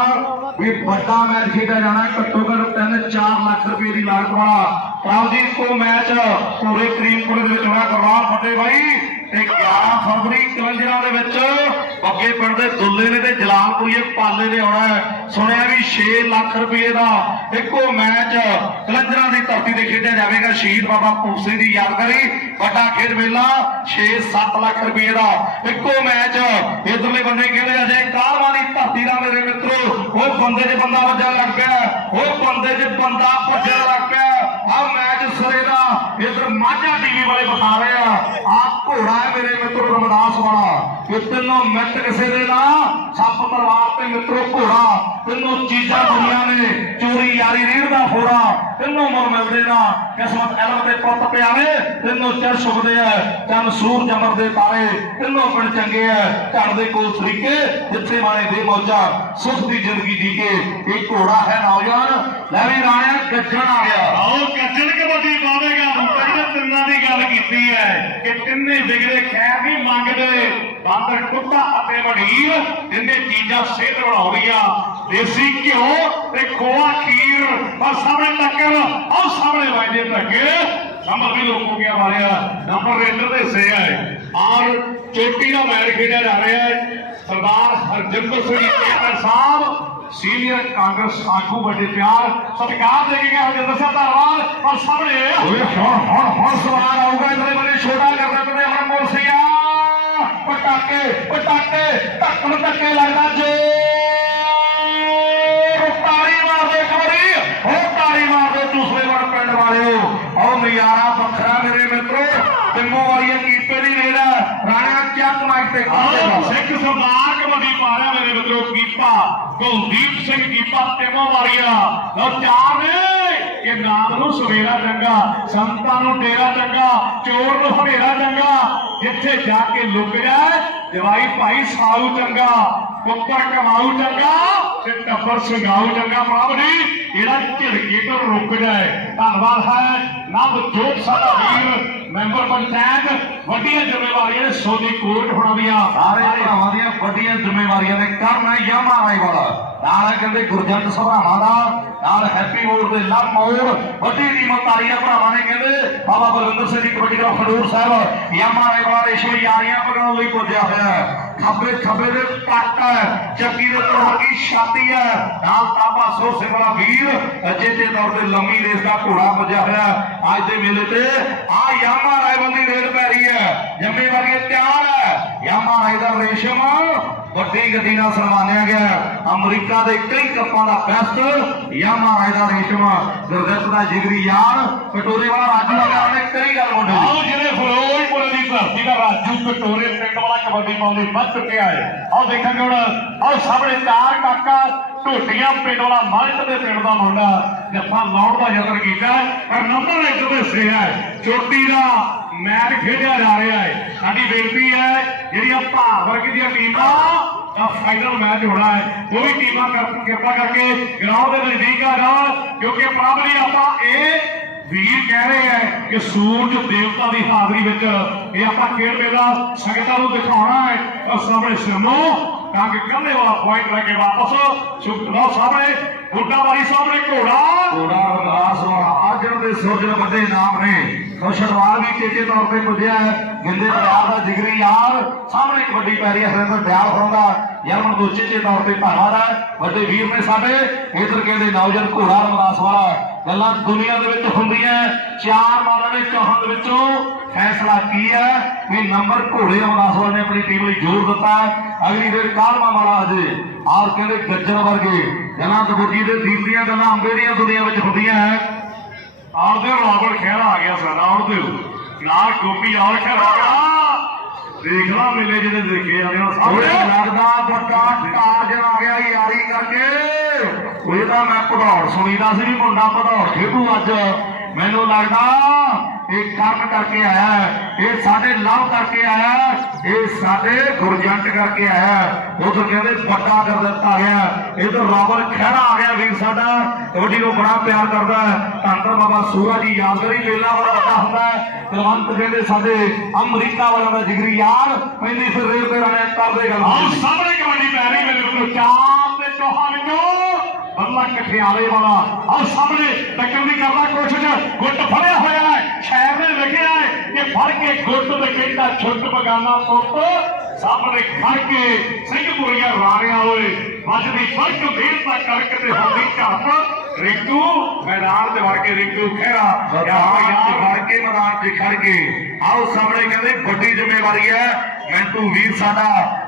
ਵੀ ਵੱਡਾ ਮੈਚ ਖੇਡਿਆ ਜਾਣਾ ਘੱਟੋ ਘੱਟ 3-4 ਲੱਖ ਰੁਪਏ ਦੀ ਲਾਗਤ ਵਾਲਾ ਆਓ ਜੀ ਕੋ ਮੈਚ ਪੂਰੇ ਕਰੀਮਪੁਰ ਦੇ ਵਿੱਚ ਹੋਣਾ ਕਰਵਾ ਫੱਟੇ ਬਾਈ ਤੇ 11 ਫਰਵਰੀ ਕਲੰਜਰਾਂ ਦੇ ਵਿੱਚ ਬੱਗੇ ਪਿੰਡ ਦੇ ਦੁੱਲੇ ਨੇ ਤੇ ਜਲਾਲਪੁਰੀਏ ਪਾਲੇ ਨੇ ਆਉਣਾ ਸੁਣਿਆ ਵੀ 6 ਲੱਖ ਰੁਪਏ ਦਾ ਇੱਕੋ ਮੈਚ ਕਲੰਜਰਾਂ ਦੀ ਧਰਤੀ ਤੇ ਖੇਡਿਆ ਜਾਵੇਗਾ। ਸ਼ਹੀਦ ਬਾਬਾ ਭੂਪ ਸਿੰਘ ਦੀ ਯਾਦਗਾਰੀ, ਵੱਡਾ ਖੇਡ ਮੇਲਾ 6-7 ਲੱਖ ਰੁਪਏ ਦਾ ਇੱਕੋ ਮੈਚ ਇਧਰਲੇ ਬੰਦੇ ਕਹਿੰਦੇ ਅਜੇ ਕਾਲਵਾਂ ਦੀ ਧਰਤੀ ਦਾ ਮੇਰੇ ਮਿੱਤਰੋ, ਉਹ ਬੰਦੇ 'ਚ ਬੰਦਾ ਵੱਜਣ ਲੱਗ ਪਿਆ, ਉਹ ਬੰਦੇ 'ਚ ਬੰਦਾ ਭੱਜਣ ਲੱਗ ਪਿਆ। ਆ ਮੈਚ ਸਿਰੇ ਦਾ ਇਧਰ ਮਾਝਾ ਟੀਵੀ ਵਾਲੇ ਬਤਾ ਰਹੇ ਆ। ਆ ਘੋੜਾ ਹੈ ਮੇਰੇ ਮਿੱਤਰੋ, ਰਮਦਾਸ ਵਾਲਾ। ਇਹ ਤਿੰਨੋਂ ਮਿੱਤ ਕਿਸੇ ਦੇ ਨਾ, ਸੱਪ ਤਲਵਾਰ ਤੇ ਮਿੱਤਰੋ ਘੋੜਾ। ਤਿੰਨੋਂ ਚੀਜ਼ਾਂ ਦੁਨੀਆ ਨੇ, ਚੋਰੀ ਯਾਰੀ ਰੀੜ ਦਾ ਫੋੜਾ। ਤਿੰਨੋਂ ਮੁੱਲ ਮਿਲਦੇ ਨਾ, ਕਿਸਮਤ ਐਲਮ ਦੇ ਪੁੱਤ ਪਿਆਰੇ, ਤਿੰਨੋਂ ਚੜ ਸੁਖਦੇ ਆ, ਚੰਨ ਸੂਰ ਜਮਰ ਦੇ ਤਾਰੇ। ਤਿੰਨੋਂ ਪਿੰਡ ਚੰਗੇ ਆ ਘਰ ਦੇ ਕੋਲ ਤਰੀਕੇ ਜਿੱਥੇ ਮਾਰੇ ਦੇ ਮੌਜਾ ਸੁਖ ਦੀ ਜ਼ਿੰਦਗੀ ਜੀ ਕੇ ਇਹ ਘੋੜਾ ਹੈ ਨੌਜਵਾਨ ਲੈ ਵੀ ਰਾਣਿਆ, ਗੱਜਣ ਆ ਗਿਆ। ਆਓ ਕੱਜਣ ਕਬੱਡੀ ਪਾਵੇਗਾ। ਬੂਟਾ ਤਿੰਨਾਂ ਦੀ ਗੱਲ ਕੀਤੀ ਹੈ ਕਿ ਤਿੰਨੇ ਵਿਗੜੇ ਖੈਰ ਨਹੀਂ ਮੰਗਦੇ। ਬਾਂਦਰ ਕੁੱਤਾ ਅਤੇ ਵਢੀਰ ਜਿੰਦੇ ਚੀਜ਼ਾਂ ਸਿਹਤ ਬਣਾਉਂਦੀਆਂ ਦੇਸੀ ਘਿਓ ਤੇ ਖੋਆ ਖੀਰ। ਪਰ ਸਾਹਮਣੇ ਟੱਕਰ ਆਓ ਸਾਹਮਣੇ ਵਾਜੇ ਧੱਕੇ। ਨੰਬਰ ਵੀ ਲੋਕੋ ਗਿਆ ਮਾਰਿਆ। ਨੰਬਰ ਰੇਡਰ ਦੇ ਹਿੱਸੇ ਹੈ ਔਰ ਚੋਟੀ ਦਾ ਮੈਚ ਖੇਡਿਆ ਜਾ ਰਿਹਾ ਹੈ। ਸਰਦਾਰ ਹਰਜਿੰਦਰ ਸਿੰਘ ਚੇਤਨ ਸਾਹਿਬ, ਸੀਨੀਅਰ ਕਾਂਗਰਸ ਆਗੂ ਵੱਡੇ ਪਿਆਰ, ਸਤਿਕਾਰ ਦੇ ਕੇ ਗਿਆ ਹਰਜਿੰਦਰ ਸਿੰਘ ਧੰਨਵਾਦ ਔਰ ਸਾਹਮਣੇ ਓਏ, ਹੁਣ ਹੁਣ ਹੁਣ ਸਵਾਲ ਆਊਗਾ। ਇਧਰੇ ਬੜੇ ਛੋਟਾ ਕਰਦਾ ਪਏ ਹੁਣ ਮੋਰਸੀਆ ਪਟਾਕੇ ਪਟਾਕੇ, ਧੱਕਣ ਧੱਕੇ ਲੱਗਦਾ ਜੇ। ਸਿੱਖ ਸਰਦਾਰ ਕਬੱਡੀ ਪਾ ਮੇਰੇ ਮਿੱਤਰੋ, ਕੀਪਾ, ਕੁਲਦੀਪ ਸਿੰਘ ਕੀਪਾ ਤੇਮੋ ਵਾਲੀਆ ਲਓ ਚਾਰ ਨੇ ਕਿ ਨਾਮ ਨੂੰ ਸਵੇਰਾ ਚੰਗਾ, ਸੰਤਾਂ ਨੂੰ ਡੇਰਾ ਚੰਗਾ, ਚੋਰ ਨੂੰ ਹਨੇਰਾ ਚੰਗਾ, ਜਿੱਥੇ ਜਾ ਕੇ ਲੁਕ ਜਾਏ, ਜਵਾਈ ਭਾਈ ਸਾਊ ਚੰਗਾ ਪੁੱਤਰ ਕਮਾਊ ਚੰਗਾ ਤੇ ਟੱਬਰ ਸੰਗਾਊ ਚੰਗਾ। ਪ੍ਰਭ ਜੀ, ਜਿਹੜਾ ਝਿੜਕੇ ਤੋਂ ਰੁਕ ਜਾਏ, ਧੰਨਵਾਦ ਹੈ। ਨਵ ਜੋਤ ਸਾਡਾ ਵੀਰ ਮੈਂਬਰ ਪੰਚਾਇਤ ਵੱਡੀਆਂ ਜ਼ਿੰਮੇਵਾਰੀਆਂ ਨੇ ਸੋਦੀ ਕੋਟ ਹੋਣਾ ਦੀਆਂ ਸਾਰੇ ਭਰਾਵਾਂ ਦੀਆਂ ਵੱਡੀਆਂ ਜ਼ਿੰਮੇਵਾਰੀਆਂ ਨੇ ਕਰਨਾ ਯਾਮਾ ਰਾਏ ਵਾਲਾ। ਨਾਲ ਕਹਿੰਦੇ ਗੁਰਜੰਟ ਸਭਾਵਾਂ ਦਾ ਨਾਲ ਹੈਪੀ ਮੋੜ ਦੇ ਲਵ ਮੋੜ। ਵੱਡੀ ਟੀਮ ਤਾਰੀਆਂ ਭਰਾਵਾਂ ਨੇ ਕਹਿੰਦੇ ਬਾਬਾ ਬਲਵਿੰਦਰ ਸਿੰਘ ਦੀ ਕਬੱਡੀ ਦਾ ਖਡੂਰ ਸਾਹਿਬ। ਯਾਮਾ ਰਾਏ ਵਾਲਾ ਰੇਸ਼ਮ ਯਾਰੀਆਂ ਪਕਾਉਣ ਲਈ ਪੁੱਜਿਆ ਹੋਇਆ ਖੱਬੇ ਖੱਬੇ ਦੇ ਪੱਟ ਚੱਕੀ ਦੇ ਲੱਗੀ ਛਾਤੀ ਹੈ। ਨਾਲ ਤਾਬਾ ਸੋ ਸਿੰਘ ਵਾਲਾ ਵੀਰ ਅਜੇ ਦੇ ਤੌਰ ਤੇ ਲੰਮੀ ਰੇਸ ਦਾ ਘੋੜਾ ਪੁੱਜਿਆ ਹੋਇਆ ਅੱਜ ਦੇ ਮੇਲੇ ਤੇ ਆ ਯਾਮਾ ਰਾਇਬੰਦੀ ਰੇਡ ਪੈ ਰਹੀ ਹੈ ਜੰਮੇ ਵਰਗੇ ਤਿਆਰ ਹੈ ਯਾਮਾ ਰਾਏ ਦਾ ਰੇਸ਼ਮ ਵੱਡੀ ਗੱਡੀ ਨਾਲ ਸਨਮਾਨਿਆ ਗਿਆ। ਅਮਰੀਕਾ ਦੇ ਕਈ ਕੱਪਾਂ ਦਾ ਬੈਸਟ ਯਾਮਾ ਦਾ ਰੇਸ਼ਮ ਗੁਰਦਿੱਤ ਦਾ ਜਿਗਰੀ ਯਾਰ ਕਟੋਰੇ ਰਾਜੂ ਦਾ ਨੇ ਕਈ ਗੱਲ ਮੁੰਡੇ ਆਓ ਜਿਹੜੇ ਫਿਰੋਜ਼ਪੁਰ ਦੀ ਧਰਤੀ ਦਾ ਰਾਜੂ ਕਟੋਰੇ ਪਿੰਡ ਵਾਲਾ ਕਬੱਡੀ ਪਾਉਂਦੇ ਵੱਧ ਚੁੱਕਿਆ ਹੈ ਆਓ ਦੇਖਾਂਗੇ ਹੁਣ, ਆਓ ਸਾਹਮਣੇ ਚਾਰ ਕਾਕਾ ਢੋਟੀਆਂ ਪਿੰਡ ਵਾਲਾ ਮਲਟ ਦੇ ਪਿੰਡ ਦਾ ਮੁੰਡਾ, ਜੱਫਾ ਲਾਉਣ ਦਾ ਯਤਨ ਕੀਤਾ। ਪਰ ਨੰਬਰ ਇੱਕ ਤੇ ਸੇ ਚੋਟੀ ਦਾ ਮੈਚ ਖੇਡਿਆ ਜਾ ਰਿਹਾ ਹੈ। ਸਾਡੀ ਬੇਨਤੀ ਹੈ, ਜਿਹੜੀਆਂ ਭਾਰ ਦੀਆਂ ਟੀਮਾਂ ਦਾ ਫਾਈਨਲ ਮੈਚ ਹੋਣਾ ਹੈ। ਉਹ ਵੀ ਟੀਮਾਂ ਕਿਰਪਾ ਕਰਕੇ ਗਰਾਊਂਡ ਦੇ ਨਜ਼ਦੀਕ ਆ ਜਾਣ ਕਿਉਂਕਿ ਪ੍ਰਾਬਲੀ ਆਪਾਂ ਇਹ ਵੀਰ ਕਹਿ ਰਹੇ ਹੈ ਕਿ ਸੂਰਜ ਦੇਵਤਾ ਦੀ ਹਾਜ਼ਰੀ ਵਿੱਚ ਇਹ ਆਪਾਂ ਖੇਡ ਮੇਲਾ ਸੰਗਤਾਂ ਨੂੰ ਦਿਖਾਉਣਾ ਹੈ। ਔਰ ਸਾਹਮਣੇ ਸਿਮੋ ਤਾਂ ਕਿ ਕੱਲੇ ਵਾਲਾ ਪੁਆਇੰਟ ਲੈ ਕੇ ਵਾਪਸ। ਸੁਖਦਾ ਸਾਹਮਣੇ ਬੁੱਢਾ ਸਾਹਮਣੇ, ਘੋੜਾ। ਕੋੜਾ ਰਮਦਾਸ ਅਰਜਨ ਦੇ ਸੋਜਨ ਵੱਡੇ ਨਾਮ ਨੇ। ਖੁਸ਼ਨਵਾਰ ਵੀ ਚੇਚੇ ਤੌਰ ਤੇ ਪੁੱਜਿਆ ਗਿੰਦੇ ਦਰਿਆਲ ਦਾ ਜਿਗਰੀ ਯਾਰ। ਸਾਹਮਣੇ ਕਬੱਡੀ ਪੈ ਰਹੀ ਹੈ ਹਰਿੰਦਰ ਦਿਆਲ ਫਰਾਉਂਦਾ ਯਰਮਨ ਤੋਂ ਚੇਚੇ ਤੌਰ ਤੇ ਧੰਨਵਾਦ ਹੈ। ਵੱਡੇ ਵੀਰ ਨੇ ਸਾਡੇ। ਇਧਰ ਕਹਿੰਦੇ ਨੌਜਵਾਨ ਘੋੜਾ ਰਮਦਾਸ ਵਾਲਾ ਗੱਲਾਂ ਦੁਨੀਆ ਦੇ ਵਿੱਚ ਹੁੰਦੀਆਂ ਚਾਰ ਮਾਰਾਂ ਦੇ ਚੌਹਾਂ ਦੇ ਵਿੱਚੋਂ ਫੈਸਲਾ ਕੀ ਹੈ ਵੀ ਨੰਬਰ ਘੋੜੇ ਰਮਦਾਸ ਵਾਲੇ ਨੇ ਆਪਣੀ ਟੀਮ ਲਈ ਜ਼ੋਰ ਦਿੱਤਾ। ਅਗਲੀ ਵੇਰ ਕਾਲਮਾ ਵਾਲਾ ਅਜੇ ਆਰ ਕਹਿੰਦੇ ਗੱਜਣ ਵਰਗੇ। ਜਨਾਂ ਕਬੱਡੀ ਦੇ ਦੀਪ ਦੀਆਂ ਗੱਲਾਂ ਅੰਬੇ ਦੀਆਂ ਦੁਨੀਆ ਵਿੱਚ ਹੁੰਦੀਆਂ ਹੈ। ਆਉਦੇ ਰੋਬਰ ਖਹਿਰਾ ਆ ਗਿਆ ਸਾਡਾ ਆਉਦੇ ਨਾਲ ਗੋਪੀ ਆਉਲ ਖਹਿਰਾ ਆ ਦੇਖ ਲਾ ਮੇਲੇ ਜਿਹਦੇ ਦੇਖੇ ਜਾਂਦੇ ਉਹਨੇ ਸਾਹਮਣੇ ਲੱਗਦਾ ਵੱਡਾ ਟਾਰਜਨ ਆ ਗਿਆ ਯਾਰੀ ਕਰਕੇ। ਤਾਂ ਮੈਂ ਪਧੌੜ ਸੁਣੀਦਾ ਸੀ ਵੀ ਮੁੰਡਾ ਪਧੌੜ ਖੇਡੂ ਅੱਜ। ਮੈਨੂੰ ਲੱਗਦਾ ਇਹ ਕੰਮ ਕਰਕੇ ਆਇਆ ਇਹ ਸਾਡੇ ਲਵ ਕਰਕੇ ਆਇਆ ਇਹ ਸਾਡੇ ਗੁਰਜੰਟ ਕਰਕੇ ਆਇਆ ਤਾਂ ਕਹਿੰਦੇ ਵੱਡਾ ਕਰ ਦਿੱਤਾ ਗਿਆ ਇਹ ਤਾਂ ਰੋਬਰ ਖਹਿਰਾ ਆ ਗਿਆ ਵੀਰ ਸਾਡਾ। ਕਬੱਡੀ ਨੂੰ ਬੜਾ ਪਿਆਰ ਕਰਦਾ ਹੈ। ਧੰਦਰ ਬਾਬਾ ਸੂਰਾ ਜੀ ਯਾਦਗਾਰੀ ਮੇਲਾ ਬੜਾ ਵੱਡਾ ਹੁੰਦਾ ਕੁਲਵੰਤ ਕਹਿੰਦੇ ਸਾਡੇ ਅਮਰੀਕਾ ਵਾਲਾ ਦਾ ਜਿਗਰੀ ਯਾਰ ਪਹਿਲੀ ਫਿਰ ਰੇਲ ਤੇ ਰਾਣੇ ਕਰਦੇ ਗੱਲ ਆਓ ਸਾਹਮਣੇ ਕਬੱਡੀ ਪੈ ਰਹੀ ਮੇਰੇ ਕੋਲ ਚਾਰ ਤੇ ਚੌਹਾਂ ਵਿੱਚੋਂ ਬੱਲਾ ਕਠਿਆਲੇ ਵਾਲਾ। ਆਓ ਸਾਹਮਣੇ ਟੱਕਰ ਦੀ ਕਰਦਾ ਕੋਸ਼ਿਸ਼, ਗੁੱਟ ਫੜਿਆ ਹੋਇਆ ਹੈ। ਸ਼ਹਿਰ ਨੇ ਲਿਖਿਆ ਹੈ ਕਿ ਫੜ ਕੇ ਗੁੱਟ ਤੇ ਕਹਿੰਦਾ ਛੁੱਟ ਬਗਾਨਾ ਪੁੱਤ ਸਾਹਮਣੇ ਖੜ ਕੇ ਸਿੰਘਪੁਰੀਆਂ ਰਾਣਿਆਂ ਓਏ। ਵੱਜਦੀ ਫ਼ਰਕ ਦੇਰ ਦਾ ਕਰਕ ਤੇ ਹੁੰਦੀ ਝਾਪ ਰਿੰਕੂ ਮੈਦਾਨ ਤੇ ਵੜ ਕੇ ਰਿੰਕੂ ਖਹਿਰਾ ਯਾਰ ਯਾਰ ਵੜ ਕੇ ਮੈਦਾਨ 'ਚ ਖੜ ਕੇ। ਆਓ ਸਾਹਮਣੇ ਕਹਿੰਦੇ ਵੱਡੀ ਜ਼ਿੰਮੇਵਾਰੀ ਹੈ। ਮੈਂਟੂ ਵੀਰ ਸਾਡਾ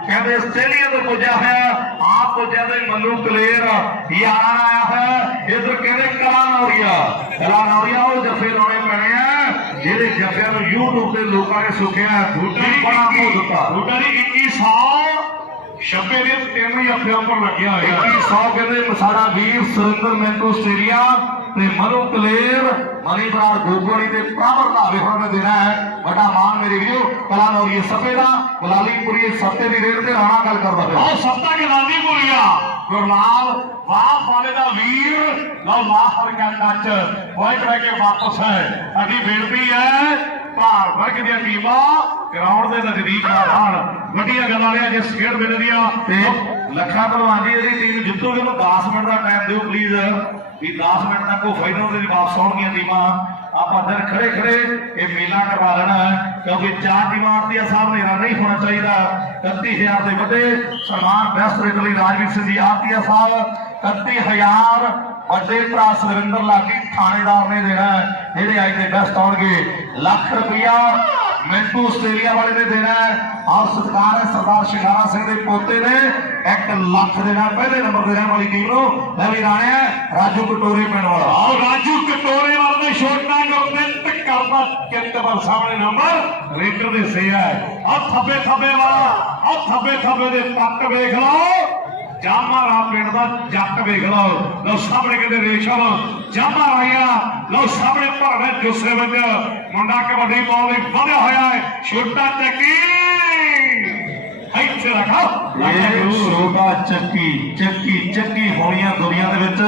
ਕਹਿੰਦੇ ਆਸਟ੍ਰੇਲੀਆ ਤੋਂ ਪੁੱਜਿਆ ਹੋਇਆ ਆਪ ਪੁੱਜਿਆ ਤੇ ਮੰਨੂ ਕਲੇਰ ਯਾਰਾਂ ਆਇਆ ਹੋਇਆ। ਇਧਰ ਕਹਿੰਦੇ ਕਲਾ ਨੌਰੀਆ। ਕਲਾ ਨੌਰੀਆ ਉਹ ਜੱਫੇ ਲਾਉਣੇ ਪੈਣੇ ਆ ਜਿਹੜੇ ਜੱਫਿਆਂ ਨੂੰ YouTube ਤੇ ਲੋਕਾਂ ਨੇ ਸੁਖਿਆ ਬੂਟਾ ਮੋਹ ਦਿੱਤਾ। ਬੂਟਾ ਦੀ 2100 ਛੱਬੇ ਦੇ ਤਿੰਨ ਹੀ ਅੱਖਾਂ ਉੱਪਰ ਲੱਗਿਆ ਹੋਇਆ। 2100 ਕਹਿੰਦੇ ਸਾਡਾ ਵੀਰ ਸੁਰਿੰਦਰ ਮੈਂਟੂ ਆਸਟ੍ਰੇਲੀਆ ਤੇ ਮਨੂ ਕਲੇਰ ਮਨੀ ਬਰਾੜ ਗੋਗੋਣੀ ਤੇ ਪ੍ਰਾਪਰ ਧਾਵੇ ਹੋਰਾਂ ਨੇ ਦੇਣਾ ਹੈ। ਵੱਡਾ ਮਾਨ ਮੇਰੇ ਵੀਰੋ ਕਲਾ ਨੌਰੀਏ ਸਫੇ ਦਾ ਗਲਾਲੀਪੁਰੀ ਸੱਤੇ ਦੀ ਰੇਡ ਤੇ ਰਾਣਾ ਗੱਲ ਕਰਦਾ ਪਿਆ। ਆਹ ਸੱਤਾ ਗਲਾਨੀ ਬੋਲੀਆ ਗੁਰਨਾਲ ਵਾਹ ਵਾਲੇ ਦਾ ਵੀਰ ਲਓ ਲਾਹਰ ਕਾ ਟੱਚ ਪੁਆਇੰਟ ਲੈ ਕੇ ਵਾਪਸ ਹੈ। ਸਾਡੀ ਬੇਨਤੀ ਹੈ ਭਾਰ ਵਰਗ ਦੀਆਂ ਟੀਮਾਂ ਗਰਾਊਂਡ ਦੇ ਨਜ਼ਦੀਕ ਨਾ ਆਉਣ। ਵੱਡੀਆਂ ਗੱਲਾਂ ਨੇ ਜਿਸ ਖੇਡ ਮੇਲੇ ਦੀਆਂ। ਤੇ ਲੱਖਾ ਭਲਵਾਨ ਜੀ ਇਹਦੀ ਟੀਮ ਜਿੱਤੂਗੀ ਉਹਨੂੰ 10 ਮਿੰਟ ਦਾ ਟਾਈਮ ਦਿਓ ਪਲੀਜ਼ ਵੀ 10 ਮਿੰਟ ਤੱਕ ਉਹ ਫਾਈਨਲ ਦੇ ਵਾਪਸ ਆਉਣਗੀਆਂ ਟੀਮਾਂ। ਆਪਾਂ ਦਰ ਖੜੇ ਖੜੇ ਇਹ ਮੇਲਾ ਕਰਵਾ ਲੈਣਾ ਕਿਉਂਕਿ ਚਾਰ ਟੀਮਾਂ ਆਰਤੀਆ ਸਾਹਿਬ ਨੇ ਨਹੀਂ ਹੋਣਾ ਚਾਹੀਦਾ। 31000 ਦੇ ਵੱਡੇ ਸਨਮਾਨ ਬੈਸਟ ਰੇਟ ਲਈ ਰਾਜਵੀਰ ਸਿੰਘ ਜੀ ਆਰਤੀਆ ਸਾਹਿਬ। 31000 ਵੱਡੇ ਭਰਾ ਸੁਰਿੰਦਰ ਲਾਗੀ ਥਾਣੇਦਾਰ ਨੇ ਦੇਣਾ ਜਿਹੜੇ ਅੱਜ ਦੇ ਬੈਸਟ ਆਉਣਗੇ। ਲੱਖ ਰੁਪਇਆ ਮੈਂਟੂ ਆਸਟ੍ਰੇਲੀਆ ਵਾਲੇ ਨੇ ਦੇਣਾ ਹੈ। ਔਰ ਹੈ ਸਰਦਾਰ ਸ਼ਿੰਗਾਰਾ ਸਿੰਘ ਦੇ ਪੋਤੇ ਨੇ। 1 ਲੱਖ ਦੇਣਾ ਪਹਿਲੇ ਨੰਬਰ ਤੇ ਰਹਿਣ ਵਾਲੀ ਟੀਮ ਨੂੰ ਲੈ ਵੀ ਰਾਣਿਆ ਰਾਜੂ ਕਟੋਰੇ ਪੈਣ ਵਾਲਾ। ਆਓ ਰਾਜੂ ਕਟੋਰੇ ਵਾਲੇ ਦੇ ਛੋਟਾ ਗੁਰਦਿੱਤ ਕਰਦਾ ਕਿੰਤਵਰ ਸਾਹਮਣੇ ਨੰਬਰ। ਰੇਡਰ ਦੇ ਸੇ ਹੈ। ਆ ਥੱਬੇ ਥੱਬੇ ਵਾਲਾ ਆ ਥੱਬੇ ਥੱਬੇ ਦੇ ਪੱਟ ਵੇਖ ਲਓ। ਜਾਮਾ ਪਿੰਡ ਦਾ ਜੱਟ ਵੇਖ ਲਓ। ਲਓ ਸਾਹਮਣੇ ਕਹਿੰਦੇ ਰੇਸ਼ਮ। ਜਾਮਾ ਰਾਇਆ। ਲਓ ਸਾਹਮਣੇ ਭਰਵੇਂ ਜੁੱਸੇ ਵਿੱਚ। ਮੁੰਡਾ ਕਬੱਡੀ ਪਾਉਣ ਲਈ ਵਧਿਆ ਹੋਇਆ ਹੈ। ਛੋਟਾ ਚੱਕੀ। ਇੱਥੇ ਰੱਖੋ। ਇਹ ਛੋਟਾ ਚੱਕੀ ਚੱਕੀ ਚੱਕੀ ਹੋਣੀਆਂ ਦੁਨੀਆ ਦੇ ਵਿੱਚ।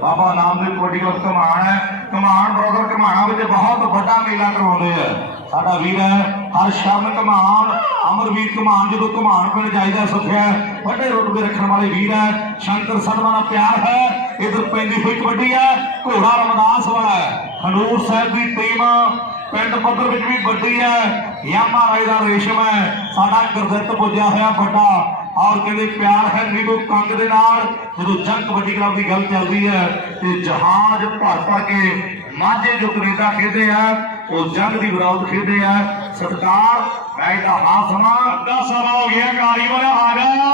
ਬਾਬਾ ਨਾਮਦੇਵ ਕਬੱਡੀ ਕਲੱਬ ਕਮਾਣ ਹੈ। ਕਮਾਣ ਬ੍ਰਦਰ ਕਮਾਣਾ ਵਿੱਚ ਬਹੁਤ ਵੱਡਾ ਮੇਲਾ ਕਰਵਾਉਂਦੇ ਆ। ਸਾਡਾ ਵੀਰ ਹੈ ਹਰ ਸ਼ਰਨ ਕਮਾਣ ਅਮਰਵੀਰ ਕਮਾਣ ਜਦੋਂ ਕਮਾਣ ਪਿੰਡ ਜਾਈਦਾ ਸੁਖਿਆ ਵੱਡੇ ਰੁਤਬੇ ਰੱਖਣ ਵਾਲੇ ਵੀਰ ਹੈ, ਸ਼ੰਕਰ ਸਦਮਾ ਦਾ ਪਿਆਰ ਹੈ, ਇਧਰ ਪੈਂਦੀ ਹੋਈ ਕਬੱਡੀ ਹੈ, ਘੋੜਾ ਰਮਦਾਸ ਵਾਲਾ ਹੈ। ਖੰਡੂਰ ਸਾਹਿਬ ਦੀ ਟੀਮ, ਪਿੰਡ ਪੱਧਰ ਵਿੱਚ ਵੀ ਵੱਡੀ ਹੈ ਯਾਮਾ ਰਾਏ ਦਾ ਰੇਸ਼ਮ ਹੈ, ਸਾਡਾ ਗੁਰਦਿੱਤ ਪੁੱਜਿਆ ਹੋਇਆ ਵੱਡਾ, ਔਰ ਕਹਿੰਦੇ ਪਿਆਰ ਹੈ ਨੀਡੂ ਕੰਗ ਦੇ ਨਾਲ, ਜਦੋਂ ਜੰਗ ਕਬੱਡੀ ਕਲੱਬ ਦੀ ਗੱਲ ਚੱਲਦੀ ਹੈ, ਤੇ ਜਹਾਜ਼ ਭਰ ਭਰ ਕੇ ਮਾਝੇ ਜੋ ਕੈਨੇਡਾ ਖੇਡਦੇ ਆ ਉਹ ਜੰਗ ਦੀ ਵਿਰਾਉਤ ਖੇਡਦੇ ਆ। ਸਤਕਾਰ ਮੈਚ ਦਾ ਹਾਫ ਸਮਾਂ। ਅੱਧਾ ਸਮਾਂ ਹੋ ਗਿਆ ਕਾਲੀ ਵਾਲਾ ਆ ਗਿਆ।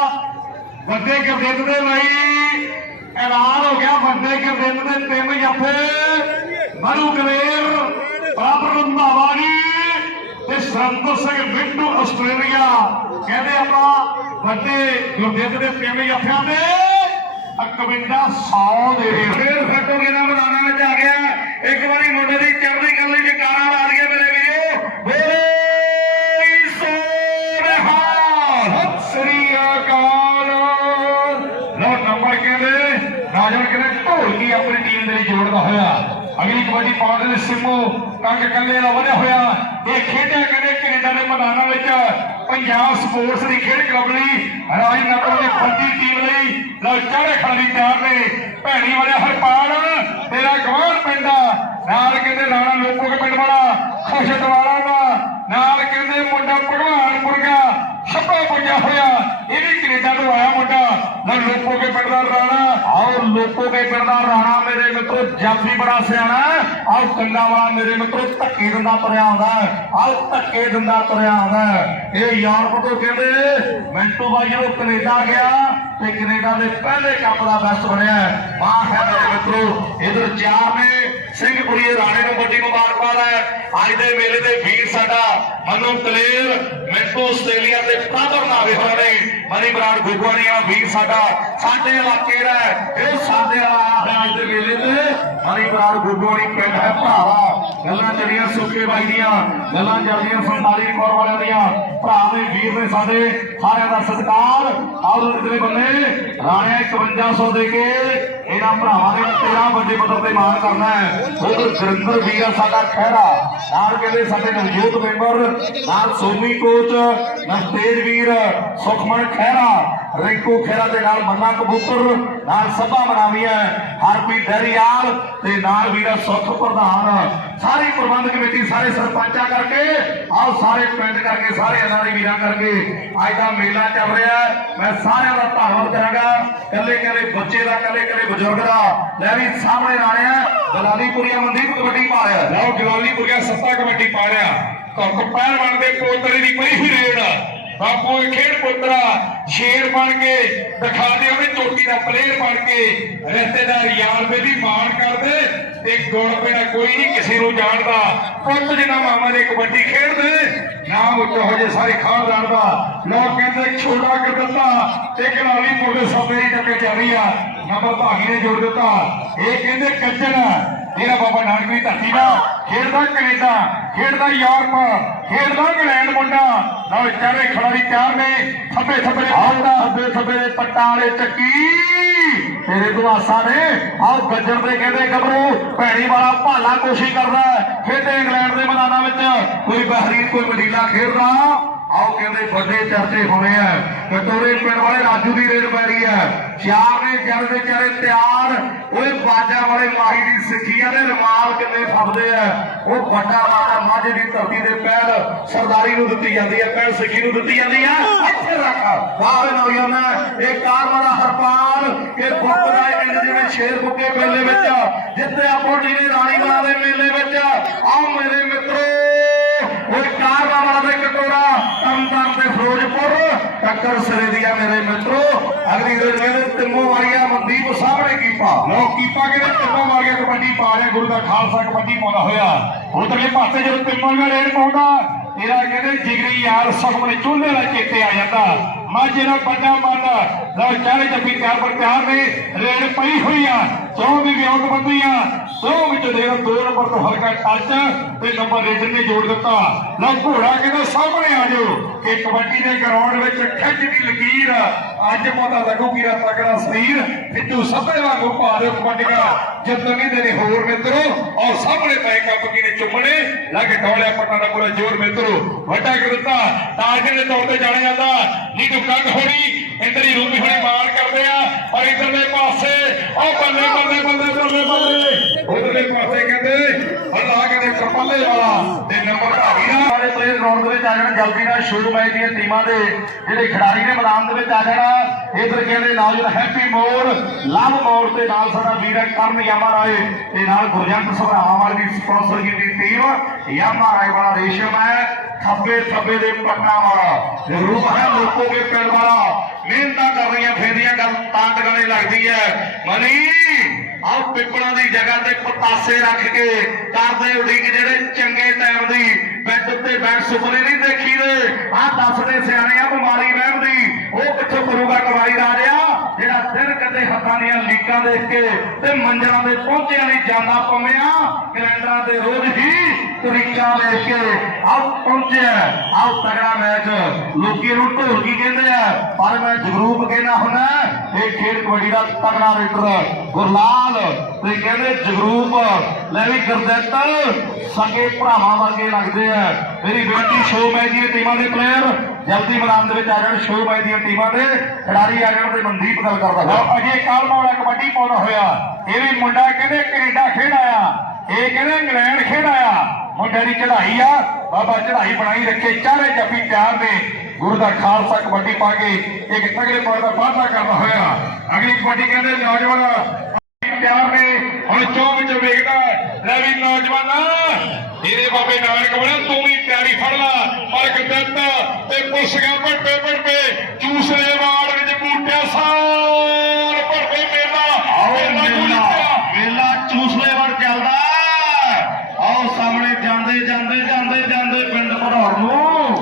ਵੱਡੇ ਗਰਦਿੱਤ ਦੇ ਲਈ ਐਲਾਨ ਹੋ ਗਿਆ। ਵੱਡੇ ਗਰਦਿੱਤ ਦੇ ਤਿੰਨ ਜੱਫੇ। ਮਰੂ ਕਲੇਰ ਬਾਬਰ ਰੰਧਾਵਾ ਜੀ ਤੇ ਸਰੰਦਰ ਸਿੰਘ ਮਿੰਟੂ ਆਸਟ੍ਰੇਲੀਆ। ਕਹਿੰਦੇ ਆਪਾਂ ਵੱਡੇ ਗਰਦਿੱਤ ਦੇ ਤਿੰਨ ਜੱਫਿਆਂ ਦੇ 5100 ਦੇ ਫੇਰ ਫੱਟੋ ਕੇ ਨਾਮ ਮੈਦਾਨਾਂ ਵਿੱਚ ਆ ਗਿਆ। ਇੱਕ ਵਾਰੀ ਮੁੰਡੇ ਦੀ ਚੜ੍ਹਦੀ ਕਲੀ ਜਕਾਰਾ ਲਾ ਦਈਏ ਮੇਰੇ ਵੀਰੋ। ਬੋਲੇ ਸੋਨਹਾਲ ਸਤਿ ਸ੍ਰੀ ਅਕਾਲ। ਲੋ ਨੰਬਰ ਕਹਿੰਦੇ ਰਾਜਨ ਕਹਿੰਦੇ ਢੋਲਕੀ ਆਪਣੀ ਟੀਮ ਦੇ ਲਈ ਜੋੜਦਾ ਹੋਇਆ? ਅਗਲੀ ਕਬੱਡੀ ਪਾਉਣ ਦੇ ਲਈ ਸਿੰਮੂ ਕੰਗ ਕੱਲੇ ਦਾ ਵਧਿਆ ਹੋਇਆ। ਇਹ ਖੇਡਿਆ ਕਹਿੰਦੇ ਕੈਨੇਡਾ ਦੇ ਮੈਦਾਨਾਂ ਵਿੱਚ ਪੰਜਾਬ ਸਪੋਰਟਸ ਦੀ ਖੇਡ ਕਲੱਬ ਲਈ ਰਾਜ ਦੀ ਫੱਟੀ ਟੀਮ ਲਈ ਲੋ ਚਾਰੇ ਖੜੀ ਤਿਆਰ ਨੇ। ਭੈਣੀ ਵਾਲੇ ਹਰਪਾਲ, ਤੇਰਾ ਗਵਾਨ ਪਿੰਡ ਆ। ਨਾਲ ਕਹਿੰਦੇ ਰਾਣਾ ਲੋਕੋ ਕੇ ਪਿੰਡ ਵਾਲਾ ਖੁਸ਼ਦਵਾਲਾ ਦਾ। ਨਾਲ ਕਹਿੰਦੇ ਮੁੰਡਾ ਭਗਵਾਨਪੁਰ ਦਾ। ਛੱਪਾ ਪੁੱਜਿਆ ਹੋਇਆ ਇਹ ਵੀ ਕੈਨੇਡਾ ਤੋਂ ਆਇਆ ਮੁੰਡਾ ਨਾ ਲੋਕੋ ਕੇ ਪਿੰਡ ਦਾ ਰਾਣਾ। ਆਓ ਲੋਕੋ ਕੇ ਪਿੰਡ ਦਾ ਰਾਣਾ ਮੇਰੇ ਮਿੱਤਰੋ, ਜਾਫੀ ਬੜਾ ਸਿਆਣਾ ਆਓ ਕੰਗਾ ਵਾਲਾ ਮੇਰੇ ਮਿੱਤਰੋ, ਧੱਕੇ ਦਿੰਦਾ ਤੁਰਿਆ ਆਉਂਦਾ ਆਓ ਧੱਕੇ ਦਿੰਦਾ ਤੁਰਿਆ ਆਉਂਦਾ ਇਹ ਯਾਰ ਤੋਂ ਕਹਿੰਦੇ, ਮੈਂਟੂ ਬਾਈ ਜਦੋਂ ਕੈਨੇਡਾ ਗਿਆ ਤੇ ਕੈਨੇਡਾ ਦੇ ਪਹਿਲੇ ਕੱਪ ਦਾ ਬੈਸਟ ਬਣਿਆ ਮਾਂ ਹੈ ਮੇਰੇ ਮਿੱਤਰੋ, ਇਧਰ ਚਾਰ ਨੇ ਸਿੰਘਪੁਰੀ ਰਾਣੇ ਨੂੰ ਵੱਡੀ ਮੁਬਾਰਕਬਾਦ ਹੈ। ਅੱਜ ਦੇ ਮੇਲੇ ਦੇ ਵੀਰ ਸਾਡਾ ਮਨੂ ਕਲੇਰ, ਮੈਂਟੂ ਆਸਟ੍ਰੇਲੀਆ ਦੇ ਪ੍ਰਾਪਰ ਨਾਵੇ ਹੋਏ ਨੇ ਮਨੀ ਬਰਾੜ ਗੁਗਵਾਨੀਆ ਵੀਰ ਸਾਡਾ ਸਾਡੇ ਇਲਾਕੇ ਦਾ ਇਹ ਸਾਡੇ ਆਇਆ ਹੋਇਆ ਅੱਜ ਦੇ ਮੇਲੇ ਤੇ ਮਨੀ ਬਰਾੜ ਗੁਗਵਾਨੀ ਪਿੰਡ ਹੈ ਭਰਾਵਾ ਗੱਲਾਂ ਚੱਲੀਆਂ ਸੁੱਕੇ ਬਾਈ ਦੀਆਂ, ਗੱਲਾਂ ਚੱਲੀਆਂ ਸੰਤਾਲੀ ਕੌਰ ਵਾਲਿਆਂ ਦੀਆਂ। ਭਰਾ ਵੀਰ ਨੇ ਸਾਡੇ ਸਾਰਿਆਂ ਦਾ ਸਤਿਕਾਰ। ਆਓ ਇਧਰੇ ਬੰਨੇ, ਰਾਣਿਆ 5100 ਦੇ ਕੇ ਇਹਨਾਂ ਭਰਾਵਾਂ ਦੇ 13 ਵੱਡੇ ਪੱਧਰ ਤੇ ਮਾਣ ਕਰਨਾ ਹੈ। ਉਧਰ ਗੁਰਿੰਦਰ ਵੀਰ ਸਾਡਾ ਖਹਿਰਾ, ਨਾਲ ਕਹਿੰਦੇ ਸਾਡੇ ਨਵਜੋਤ ਮੈਂਬਰ, ਨਾਲ ਸੋਮੀ ਕੋਚ ਨਵਤੇਜ ਵੀਰ, ਸੁਖਮਨ ਖਹਿਰਾ, ਰਿੰਕੂ ਖਹਿਰਾ ਦੇ ਨਾਲ ਮੰਨਾ ਕਬੂਤਰ, ਨਾਲ ਸਭਾ ਮਨਾਵੀ ਹੈ। ਹਰਪ੍ਰੀਤ ਡੈਰੀਆਲ ਤੇ ਨਾਲ ਵੀਰਾ ਸੁਖ ਪ੍ਰਧਾਨ। ਸਾਰੀ ਪ੍ਰਬੰਧ ਕਮੇਟੀ, ਸਾਰੇ ਸਰਪੰਚਾਂ ਕਰਕੇ, ਆਓ ਸਾਰੇ ਪਿੰਡ ਕਰਕੇ, ਸਾਰੇ ਇਹਨਾਂ ਵੀਰਾਂ ਕਰਕੇ ਅੱਜ ਦਾ ਮੇਲਾ ਚੱਲ ਰਿਹਾ ਮੈਂ ਸਾਰਿਆਂ ਦਾ ਧੰਨਵਾਦ ਕਰਾਂਗਾ। ਕੱਲੇ ਕੱਲੇ ਬੱਚੇ ਦਾ ਕੱਲੇ ਕੱਲੇ ਬਜ਼ੁਰਗ ਦਾ, ਲੈ ਵੀ ਸਾਹਮਣੇ ਰਾਣਿਆ ਦਲਾਲੀਪੁਰੀਆ ਮਨਦੀਪ ਕਬੱਡੀ ਪਾ ਰਿਹਾ ਲਓ ਜਲਾਲੀਪੁਰੀਆ ਸੱਤਾ ਕਮੇਟੀ ਰਿਹਾ ਧੁੱਕ ਪਹਿਲਵਾਨ ਦੇ ਪੋਤਰੇ ਦੀ ਪਈ ਹੀ ਰੇਡ। ਬਾਪੂ ਇਹ ਖੇਡ ਪੁੱਤਰਾ, ਸ਼ੇਰ ਬਣ ਕੇ, ਦਿਖਾ ਦੇ ਉਹਨੇ ਚੋਟੀ ਦਾ ਪਲੇਅਰ ਬਣ ਕੇ ਰਿਸ਼ਤੇਦਾਰ ਯਾਰ ਰੁਪਏ ਮਾਣ ਕਰਦੇ ਤੇ ਗੁਣ ਪੇੜਾ ਕੋਈ ਨਹੀਂ ਕਿਸੇ ਨੂੰ ਜਾਣਦਾ। ਪੁੱਤ ਜਿੰਨਾ ਮਾਮਾ ਦੇ ਕਬੱਡੀ ਖੇਡਦੇ, ਨਾਮ ਉੱਚਾ ਹੋ ਜੇ ਸਾਰੇ ਖਾਨਦਾਨ ਦਾ। ਲੋਕ ਕਹਿੰਦੇ ਛੋਟਾ ਕਰ ਦਿੱਤਾ ਤੇ ਜਲਾਲੀਪੁਰ ਦੇ ਸਭੇ ਦੀ ਟੱਕੇ ਜਾ ਰਹੀ ਆ। ਨੰਬਰ ਭਾਗੀ ਨੇ ਜੋੜ ਦਿੱਤਾ। ਇਹ ਕਹਿੰਦੇ ਕੱਜਣ ਤੇਰਾ ਬਾਬਾ ਨਾਨਕ ਦੀ ਧਰਤੀ ਦਾ ਖੇਡਦਾ ਕੈਨੇਡਾ। ਖੇਡਦਾ ਯੂਰਪ ਖੇਡਦਾ ਇੰਗਲੈਂਡ ਮੁੰਡਾ। ਨਾਲ ਚਾਰੇ ਖਿਡਾਰੀ ਤਿਆਰ ਨੇ ਥੱਬੇ ਥੱਬੇ ਆਉਂਦਾ ਥੱਬੇ ਦੇ ਪੱਟਾਂ ਵਾਲੇ ਚੱਕੀ। ਤੇਰੇ ਦੁਆਸਾ ਨੇ ਆਓ ਗੱਜਰ ਦੇ ਕਹਿੰਦੇ ਗੱਭਰੂ। ਭੈਣੀ ਵਾਲਾ ਭਾਲਾ ਕੋਸ਼ਿਸ਼ ਕਰਦਾ। ਖੇਡੇ ਇੰਗਲੈਂਡ ਦੇ ਮੈਦਾਨਾਂ ਵਿੱਚ। ਕੋਈ ਬਹਿਰੀਨ ਕੋਈ ਮਦੀਨਾ ਖੇਡਦਾ। ਆਓ ਕਹਿੰਦੇ ਵੱਡੇ ਚਰਚੇ ਹੋਣੇ ਆ। ਕਟੋਰੇ ਪਿੰਡ ਵਾਲੇ ਰਾਜੂ ਦੀ ਰੇਡ ਪੈ ਰਹੀ ਹੈ ਚਾਰ ਨੇ ਜੜ ਦੇ ਚਾਰੇ ਤਿਆਰ। ਓਏ ਬਾਜਾ ਵਾਲੇ ਮਾਹੀ ਦੀ ਸਿੱਖੀਆਂ ਦੇ ਰਮਾਲ ਕਿੰਨੇ ਫੱਬਦੇ ਆ। ਉਹ ਵੱਡਾ ਵਾਲਾ ਮਾਝੇ ਦੀ ਧਰਤੀ ਦੇ ਪਹਿਲ ਸਰਦਾਰੀ ਨੂੰ ਦਿੱਤੀ ਜਾਂਦੀ ਹੈ ਪਹਿਲ ਸਿੱਖੀ ਨੂੰ ਦਿੱਤੀ ਜਾਂਦੀ ਹੈ ਇੱਥੇ ਰੱਖ। ਵਾਹ ਨੌਜਵਾਨ, ਇਹ ਕਾਰ ਵਾਲਾ ਹਰਪਾਲ, ਇਹ ਬੁੱਕ ਦਾ ਇੰਜ ਜਿਵੇਂ ਸ਼ੇਰ ਬੁੱਕੇ ਮੇਲੇ ਵਿੱਚ, ਜਿੱਥੇ ਆਪੋ ਜੀ ਨੇ ਰਾਣੀ ਵਾਲਾ ਦੇ ਮੇਲੇ ਵਿੱਚ। ਆਓ ਮੇਰੇ ਮਿੱਤਰੋ, ਓਏ ਕਾਰ ਵਾਲਾ ਦੇ ਕਟੋਰਾ ਤਮਤਮ ਤੇ ਫਿਰੋਜ਼ਪੁਰ ਟੱਕਰ ਸਿਰੇ ਦੀਆਂ ਮੇਰੇ ਮਿੱਤਰੋ। ਅਗਲੀ ਰੇਡ ਕਹਿੰਦੇ ਤਿੰਮੋ ਵਾਲੀਆ ਮਨਦੀਪ ਸਾਹਮਣੇ ਕੀਪਾ। ਲੋਕ ਕੀਪਾ ਕਹਿੰਦੇ ਤਿੰਨੋਂ ਵਾਲੀਆ ਕਬੱਡੀ ਪਾ ਰਿਹਾ ਗੁਰੂ ਦਾ ਖਾਲਸਾ ਕਬੱਡੀ ਪਾਉਂਦਾ ਹੋਇਆ। ਉਧਰਲੇ ਪਾਸੇ ਜਦੋਂ ਤਿੰਨੋਂ ਦਾ ਰੇਡ ਪਾਉਂਦਾ ਇਹਦਾ ਕਹਿੰਦੇ ਜਿਗਰੀ ਯਾਰ ਸੁਖਮਨ ਚੁੱਲ੍ਹੇ ਦਾ ਚੇਤੇ ਆ ਜਾਂਦਾ। ਮਾਝੇ ਦਾ ਵੱਡਾ ਮਨ ਨਾਲ ਚਾਰੇ ਜੱਫੀ ਤਿਆਰ ਪਰ ਤਿਆਰ ਨੇ, ਰੇਡ ਪਈ ਹੋਈ ਆ ਚੌਂ ਦੀ ਵਿਉਂਤ ਬੰਦੀ ਆ ਦੋ ਵਿੱਚ ਦੇਖੋ ਦੋ ਨੰਬਰ ਤੋਂ ਹਲਕਾ ਟੱਚ ਤੇ ਨੰਬਰ ਰੇਡਰ ਨੇ ਜੋੜ ਦਿੱਤਾ। ਲਓ, ਘੋੜਾ ਕਹਿੰਦਾ ਸਾਹਮਣੇ ਆ ਜਾਓ, ਕਿ ਕਬੱਡੀ ਦੇ ਗਰਾਊਂਡ ਵਿੱਚ ਖਿੱਚ ਦੀ ਲਕੀਰ, ਅੱਜ ਪਤਾ ਲੱਗੂ ਕਿ ਰਾ ਤਕੜਾ ਸਰੀਰ ਫਿੱਟੂ ਸਭੇ ਵਾਂਗੂ ਪਾ ਦਿਓ ਕਬੱਡੀਆਂ ਜਦੋਂ ਕਹਿੰਦੇ ਨੇ ਹੋਰ ਮਿੱਤਰੋ, ਔਰ ਸਾਹਮਣੇ ਪਏ ਕੱਪ ਕੀ ਨੇ ਚੁੰਮਣੇ, ਲੱਗ ਟੋਲਿਆ ਪਟਾ ਦਾ ਪੂਰਾ ਜ਼ੋਰ ਮਿੱਤਰੋ, ਵੱਡਾ ਕਰ ਦਿੱਤਾ ਟਾਰਗੇਟ ਦੇ ਤੌਰ ਤੇ ਜਾਣਿਆ ਜਾਂਦਾ ਨੀਟੂ ਕੰਗ ਹੋਣੀ, ਇੰਦਰ ਹੀ ਰੂਪੀ ਹੋਣੀ ਮਾਰ ਕਰਦੇ ਆ, ਔਰ ਇਧਰਲੇ ਪਾਸੇ, ਉਹ ਬੱਲੇ ਬੱਲੇ ਬੱਲੇ ਬੱਲੇ ਬੱਲੇ। ਉਧਰਲੇ ਪਾਸੇ ਕਹਿੰਦੇ ਅੱਲਾ ਕਹਿੰਦੇ ਕਪਾਲੇ ਵਾਲਾ, ਤੇ ਨੰਬਰ ਭਾਗੀ ਦਾ ਦੇ ਪਲੇਅਰ ਗਰਾਊਂਡ ਦੇ ਵਿੱਚ ਆ ਜਾਣ, ਜਲਦੀ ਨਾਲ ਸ਼ੁਰੂ ਮੈਚ ਦੀਆਂ ਟੀਮਾਂ ਦੇ ਜਿਹੜੇ ਖਿਡਾਰੀ ਨੇ ਮੈਦਾਨ ਦੇ ਵਿੱਚ ਆ ਜਾਣਾ। ਇਧਰ ਕਹਿੰਦੇ ਨੌਜਵਾਨ ਹੈਪੀ ਮੋੜ ਲਵ ਮੋੜ ਤੇ ਨਾਲ ਸਾਡਾ ਵੀਰ ਕਰਨ ਯਾਮਾ ਰਾਏ ਤੇ ਨਾਲ ਗੁਰਜੰਟ ਸਭਰਾਵਾਂ ਵਾਲੀ ਦੀ ਸਪਾਂਸਰ ਕੀਤੀ ਟੀਮ ਯਾਮਾ ਰਾਏ ਵਾਲਾ ਰੇਸ਼ਮ ਹੈ। ਥੱਬੇ ਥੱਬੇ ਦੇ ਪੱਟਾਂ ਵਾਲਾ ਜਰੂਰ ਹੈ ਲੋਕੋ ਕੇ ਪਿੰਡ ਵਾਲਾ। ਮਿਹਨਤਾਂ ਕਰ ਰਹੀਆਂ, ਫੇਰੀਆਂ ਗੱਲ ਤਾਂ ਟਗਾਣੇ ਲੱਗਦੀ ਹੈ। ਮਨੀ, ਆਹ ਪਿੱਪਲਾਂ ਦੀ ਜਗ੍ਹਾ ਤੇ ਪਤਾਸੇ ਰੱਖ ਕੇ ਕਰਦੇ ਉਡੀਕ ਜਿਹੜੇ ਚੰਗੇ ਟਾਈਮ ਦੀ। ਬੈੱਡ ਉੱਤੇ ਬੈਠ ਸੁਪਨੇ ਨਹੀਂ ਦੇਖੀ ਦੇ। ਆਹ ਦੱਸਦੇ ਸਿਆਣੇ ਆ, ਬਿਮਾਰੀ ਵਹਿਮਦੀ ਉਹ ਕਿੱਥੋਂ ਕਰੂਗਾ ਕਮਾਈ ਰਾਜਿਆ ਜਿਹੜਾ ਦਿਨ ਕਦੇ ਹੱਥਾਂ ਦੀਆਂ ਲੀਕਾਂ ਦੇਖ ਕੇ ਤੇ ਮੰਜ਼ਲਾਂ ਦੇ ਪਹੁੰਚਿਆਂ ਲਈ ਜਾਂਦਾ ਪਮਿਆ, ਕੈਲੰਡਰਾਂ ਦੇ ਰੋਜ਼ ਹੀ ਤਰੀਕਾ ਦੇਖ ਕੇ ਆਹ ਪਹੁੰਚਿਆ ਆਹ ਤਗੜਾ ਮੈਚ ਲੋਕੀ ਨੂੰ ਢੋਲਕੀ ਕਹਿੰਦੇ ਆ? ਪਰ ਮੈਂ ਜਗਰੂਪ ਕਹਿਣਾ ਹੁੰਦਾ, ਇਹ ਖੇਡ ਕਬੱਡੀ ਦਾ ਤਗੜਾ ਰੇਡਰ ਗੁਰਲਾਲ। ਤੇ ਕਹਿੰਦੇ ਜਗਰੂਪ, ਲੈ ਵੀ ਗੁਰਦਿੱਤ, ਸਕੇ ਭਰਾਵਾਂ ਵਰਗੇ ਲੱਗਦੇ ਆ। ਮੇਰੀ ਬੇਨਤੀ, ਸ਼ੋਅ ਮੈਚ ਦੀਆਂ ਟੀਮਾਂ ਦੇ ਪਲੇਅਰ ਜਲਦੀ ਮੈਦਾਨ ਦੇ ਵਿੱਚ ਆ ਜਾਣ, ਸ਼ੋਅ ਮੈਚ ਦੀਆਂ ਟੀਮਾਂ ਦੇ ਖਿਡਾਰੀ ਆ ਜਾਣ ਤੇ ਮਨਦੀਪ ਗੱਲ ਕਰਦਾ। ਲਓ, ਅਜੇ ਕਾਲਮਾ ਵਾਲਾ ਕਬੱਡੀ ਪਾਉਂਦਾ ਹੋਇਆ। ਇਹ ਵੀ ਮੁੰਡਾ ਕਹਿੰਦੇ ਕੈਨੇਡਾ ਖੇਡ ਆਇਆ। ਇਹ ਕਹਿੰਦੇ ਇੰਗਲੈਂਡ ਖੇਡ ਆਇਆ ਮੁੰਡੇ ਦੀ ਚੜ੍ਹਾਈ ਆ। ਬਾਬਾ ਚੜ੍ਹਾਈ ਬਣਾਈ ਰੱਖੇ। ਚਾਰੇ ਜੱਫੀ ਪਿਆਰ ਨੇ ਗੁਰੂ ਦਾ ਖਾਲਸਾ ਕਬੱਡੀ ਪਾ ਕੇ ਇੱਕ ਤਗੜੇ ਪਾਰ ਦਾ ਵਾਅਦਾ ਕਰਦਾ ਹੋਇਆ। ਅਗਲੀ ਕਬੱਡੀ ਕਹਿੰਦੇ ਨੌਜਵਾਨ ਪਿਆਰ ਨੇ ਹੁਣ ਚੋਂ ਵਿੱਚ ਵੇਖਦਾ ਲੈ ਵੀ ਨੌਜਵਾਨ। ਇਹਦੇ ਬਾਬੇ ਨਾਨਕ ਬਣਾ ਤੂੰ ਵੀ ਤਿਆਰੀ ਫੜ ਲਾ। ਪਰ ਗਦੱਤ ਤੇ ਪੁਰਸਗਾ ਪੜਪੇ ਪੜਪੇ ਚੂਸਲੇ ਵਾੜ ਵਿੱਚ ਬੂਟਿਆ ਸਾਲ ਭਰਪੇ ਮੇਲਾ। ਮੇਲਾ ਚੂਸਲੇ ਵੜ ਚੱਲਦਾ ਆਓ ਸਾਹਮਣੇ ਜਾਂਦੇ ਜਾਂਦੇ ਜਾਂਦੇ ਜਾਂਦੇ ਪਿੰਡ ਭੜੌਰ ਨੂੰ।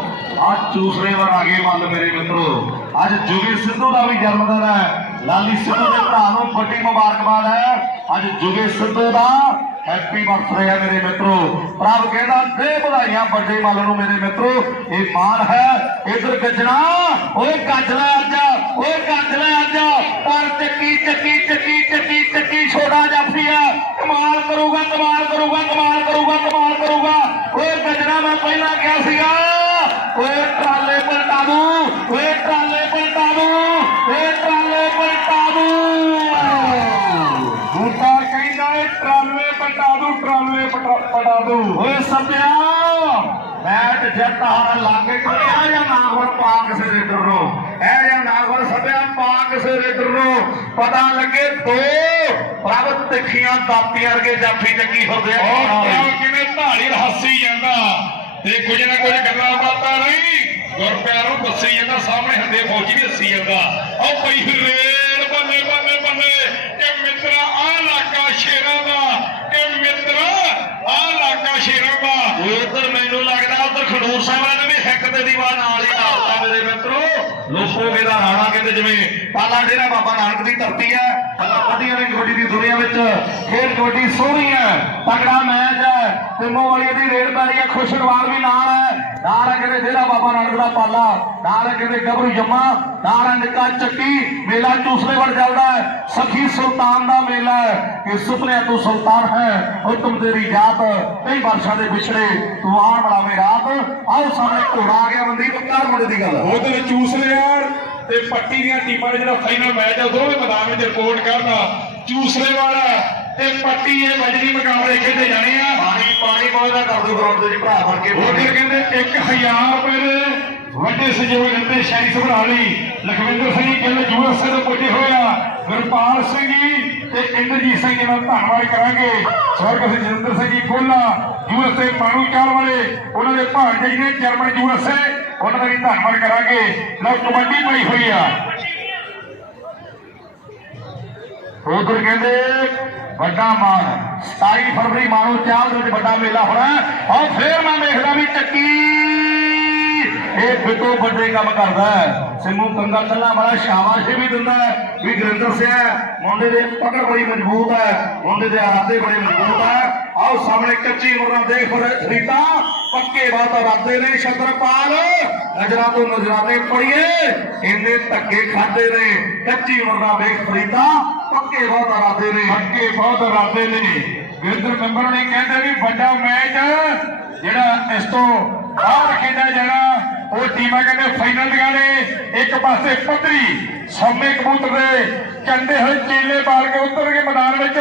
ਅੱਜ ਚੂਸਲੇ ਵੜ ਆ ਗਏ ਵੱਲ ਮੇਰੇ ਮਿੱਤਰੋ। ਅੱਜ ਜੁਗੇ ਸਿੱਧੂ ਦਾ ਵੀ ਜਨਮ ਦਿਨ ਹੈ। ਲਾਲੀ ਸਿੱਧੂ ਦੇ ਭਰਾ ਨੂੰ ਵੱਡੀ ਮੁਬਾਰਕਬਾਦ ਹੈ। ਅੱਜ ਜੁਗੇ ਸਿੱਧੂ ਦਾ ਹੈਪੀ ਬਰਥਡੇ ਹੈ ਮੇਰੇ ਮਿੱਤਰੋ। ਪ੍ਰਭ ਕਹਿੰਦਾ ਦੇ ਵਧਾਈਆਂ ਵੱਡੇ ਮੱਲ ਨੂੰ ਮੇਰੇ ਮਿੱਤਰੋ। ਇਹ ਮਾਣ ਹੈ। ਇਧਰ ਗੱਜਣਾ, ਓਏ ਗੱਜ ਲੈ ਅੱਜ, ਓਏ ਗੱਜ ਲੈ ਅੱਜ। ਪਰ ਚੱਕੀ ਚੱਕੀ ਚੱਕੀ ਚੱਕੀ। ਛੋਟਾ ਜਾਫੀ ਆ। ਕਮਾਲ ਕਰੂਗਾ ਕਮਾਲ ਕਰੂਗਾ ਕਮਾਲ ਕਰੂਗਾ ਕਮਾਲ ਕਰੂਗਾ। ਓਏ ਗੱਜਣਾ ਮੈਂ ਪਹਿਲਾਂ ਕਿਹਾ ਸੀਗਾ। ਓਏ ਟਰਾਲੇ ਪਲਟਾ ਦੂੰ। ਓਏ ਟਰਾਲੇ ਪਲਟਾ ਦੂੰ। ਓਏ ਟਰਾਲੇ ਪਲਟਾ ਦੂੰ। ਬੂਟਾ ਕਹਿੰਦਾ ਏ, ਟਰਾਲੇ ਪਟਾ ਦੂ, ਟਰਾਲੇ ਪਟਾ- ਪਟਾ ਦੂ। ਓਏ ਸੱਤਿਆ। ਮੈਚ ਜਿੱਤ ਹਾਰ ਲਾਗੇ ਕੋਈ ਆ ਜਾਂ ਨਾ ਹੁਣ ਪਾ ਕਿਸੇ ਰੇਡਰ ਨੂੰ ਇਹ ਜਾਂ ਨਾ ਹੁਣ ਸੱਤਿਆ ਪਾ ਕਿਸੇ ਰੇਡਰ ਨੂੰ ਪਤਾ ਲੱਗੇ ਦੋ ਪ੍ਰਭ ਤਿੱਖੀਆਂ ਦਾਤੀਆਂ ਵਰਗੇ ਜਾਫੀ ਚੱਕੀ ਹੁੰਦੇ ਆ ਕਿਵੇਂ ਢਾਲੀ ਹੱਸੀ ਜਾਂਦਾ? ਤੇ ਕੁਝ ਨਾ ਕੁਝ ਗੱਲਾਂ ਬਾਤਾਂ ਨਹੀਂ ਗੁਰਪਿਆਰ ਨੂੰ ਦੱਸੀ ਜਾਂਦਾ ਸਾਹਮਣੇ ਹੱਦੇ ਫੌਜੀ ਵੀ ਹੱਸੀ ਜਾਂਦਾ। ਉਹ ਪਈ ਰੇਲ ਬੱਲੇ ਬੱਲੇ ਬੱਲੇ ਕਿ ਮਿੱਤਰਾ ਆ ਇਲਾਕਾ ਸ਼ੇਰਾਂ ਦਾ। ਕਿ ਮਿੱਤਰਾ ਆ ਇਲਾਕਾ ਸ਼ੇਰਾਂ ਦਾ। ਉਧਰ ਮੈਨੂੰ ਲੱਗਦਾ ਉਧਰ ਖਡੂਰ ਸਾਹਿਬ ਵਾਲੇ ਨੇ ਵੀ ਹਿੱਕ ਦੇ ਦੀਵਾਰ ਨਾਲ ਹੀ ਲਾਤਾ ਮੇਰੇ ਮਿੱਤਰੋ। ਲੋਕੋਗੇ ਦਾ ਰਾਣਾ ਕਹਿੰਦੇ ਜਿਵੇਂ ਪਾਲਾ ਡੇਰਾ ਬਾਬਾ ਨਾਨਕ ਦੀ ਧਰਤੀ ਹੈ ਅੱਲਾ ਵੱਡੀਆਂ ਨੇ ਕਬੱਡੀ ਦੀ ਦੁਨੀਆ ਵਿੱਚ ਖੇਡ ਕਬੱਡੀ ਸੋਹਣੀ ਹੈ ਤਗੜਾ ਮੈਚ ਹੈ ਤਿੰਮੋ ਵਾਲੀ ਦੀ ਰੇਡ ਪੈ ਰਹੀ ਹੈ ਖੁਸ਼ਗਵਾਰ ਵੀ ਨਾਲ ਹੈ। ਨਾਲ ਹੈ ਕਹਿੰਦੇ ਡੇਰਾ ਬਾਬਾ ਨਾਨਕ ਦਾ ਪਾਲਾ, ਨਾਲ ਹੈ ਕਹਿੰਦੇ ਗੱਭਰੂ ਜੰਮਾ, ਨਾਲ ਹੈ ਨਿੱਕਾ ਚੱਕੀ, ਮੇਲਾ ਚੂਸਲੇ ਵੱਲ ਚੱਲਦਾ ਹੈ, ਸਖੀ ਸੁਲਤਾਨ ਦਾ ਮੇਲਾ ਹੈ, ਕਿ ਸੁਪਨਿਆਂ ਤੂੰ ਸੁਲਤਾਨ ਹੈ ਉਹ ਤੁਮ ਤੇਰੀ ਜਾਤ, ਕਈ ਵਰਸ਼ਾਂ ਦੇ ਵਿਛੜੇ ਤੂੰ ਆਣ ਬਣਾਵੇ ਰਾਤ ਆਓ ਸਾਹਮਣੇ ਘੋੜਾ ਆ ਗਿਆ ਮਨਦੀਪ ਕਾਰ ਮੁੰਡੇ ਦੀ ਗੱਲ। ਉਧਰ ਚੂਸ ਲਿਆ ਤੇ ਪੱਟੀ ਦੀਆਂ ਟੀਮਾਂ ਦਾ ਜਿਹੜਾ ਫਾਈਨਲ ਮੈਚ ਆ ਦੋਵੇਂ ਮੈਦਾਨ ਵਿੱਚ ਰਿਪੋਰਟ ਕਰਨਾ। ਚੂਸਲੇ ਵਾਲਾ ਤੇ ਪੱਟੀ ਇਹ ਬਜਰੀ ਮੁਕਾਬਲੇ ਖੇਡੇ ਜਾਣੇ ਆ। ਪਾਣੀ ਪਾਣੀ ਮੋਇਦਾ ਕਰ ਦੋ ਗਰਾਊਂਡ ਦੇ ਭਰਾ ਬਣ ਕੇ। ਉਧਰ ਕਹਿੰਦੇ 1000 ਰੁਪਏ ਦੇ ਵੱਡੇ ਸਹਿਯੋਗ ਦਿੰਦੇ ਸ਼ਾਹੀ ਸਭਰਾਲੀ ਲਖਵਿੰਦਰ ਸਿੰਘ ਕਹਿੰਦੇ ਯੂਐਸਏ ਤੋਂ ਪੁੱਜੇ ਹੋਇਆ ਗੁਰਪਾਲ ਸਿੰਘ ਜੀ ਤੇ ਇੰਦਰਜੀਤ ਸਿੰਘ ਜੀ ਦਾ ਧੰਨਵਾਦ ਕਰਾਂਗੇ। ਸਵਰਗ ਸਿੰਘ ਜਤਿੰਦਰ ਸਿੰਘ ਜੀ ਕੋਲਾ ਯੂਐਸਏ ਮਾਣੂ ਚਾਲ ਵਾਲੇ ਉਹਨਾਂ ਦੇ ਭਾਂਜੇ ਜੀ ਨੇ ਜਰਮਨ ਯੂਐਸਏ ਉਹਨਾਂ ਦਾ ਵੀ ਧੰਨਵਾਦ ਕਰਾਂਗੇ। ਲਓ, ਕਬੱਡੀ ਪਈ ਹੋਈ ਆ। ਉਧਰ ਕਹਿੰਦੇ, ਵੱਡਾ ਮਾਨ 27 ਫਰਵਰੀ ਮਾਨੋ ਚਾਹ ਦੇ ਵਿੱਚ ਵੱਡਾ ਮੇਲਾ ਹੋਣਾ ਹੈ। ਔਰ ਫੇਰ ਮੈਂ ਵੇਖਦਾ ਵੀ ਚੱਕੀ ਇਹ ਬਿੱਟੋ ਵੱਡੇ ਕੰਮ ਕਰਦਾ ਹੈ। ਸਿੰਮੂ ਕੰਗਾ ਕੱਲਾ ਬੜਾ ਸ਼ਾਬਾਸ਼ੀ ਵੀ ਦਿੰਦਾ ਹੈ, ਵੀ ਗੁਰਿੰਦਰ ਸਿੰਘ ਮੁੰਡੇ ਦੇ ਪਕੜ ਬੜੀ ਮਜ਼ਬੂਤ ਹੈ, ਮੁੰਡੇ ਦੇ ਇਰਾਦੇ ਬੜੇ ਮਜ਼ਬੂਤ ਹੈ। ਆਓ ਸਾਹਮਣੇ ਕੱਚੀ ਮੁਰਨਾ ਦੇਖ ਫਰੀਤਾ ਪੱਕੇ ਬਾਤ ਇਰਾਦੇ ਨੇ ਛਤਰਪਾਲ। ਨਜ਼ਰਾਂ ਤੋਂ ਨਜ਼ਰਾਨੇ ਪੜੀਏ ਇੰਨੇ ਧੱਕੇ ਖਾਦੇ ਨੇ। ਕੱਚੀ ਮੁਰਨਾ ਵੇਖ ਫਰੀਤਾ ਪੱਕੇ ਬਹੁਤ ਇਰਾਦੇ ਨੇ। ਪੱਕੇ ਬਹੁਤ ਇਰਾਦੇ ਨੇ। ਵਿੰਦਰ ਮੈਂਬਰ ਨੇ ਕਹਿੰਦੇ ਵੀ ਵੱਡਾ ਮੈਚ ਜਿਹੜਾ ਇਸ ਤੋਂ ਬਾਹਰ ਖੇਡਿਆ ਜਾਣਾ। ਉਹ ਟੀਮਾਂ ਕਹਿੰਦੇ ਫਾਈਨਲ ਦੀਆਂ ਨੇ। ਇੱਕ ਪਾਸੇ ਪੱਧਰੀ ਸੌਮੇ ਕਬੂਤਰ ਦੇ। ਕਹਿੰਦੇ ਹੋਏ ਚੀਲੇ ਬਾਲ ਕੇ ਉਤਰ ਕੇ ਮੈਦਾਨ ਵਿੱਚ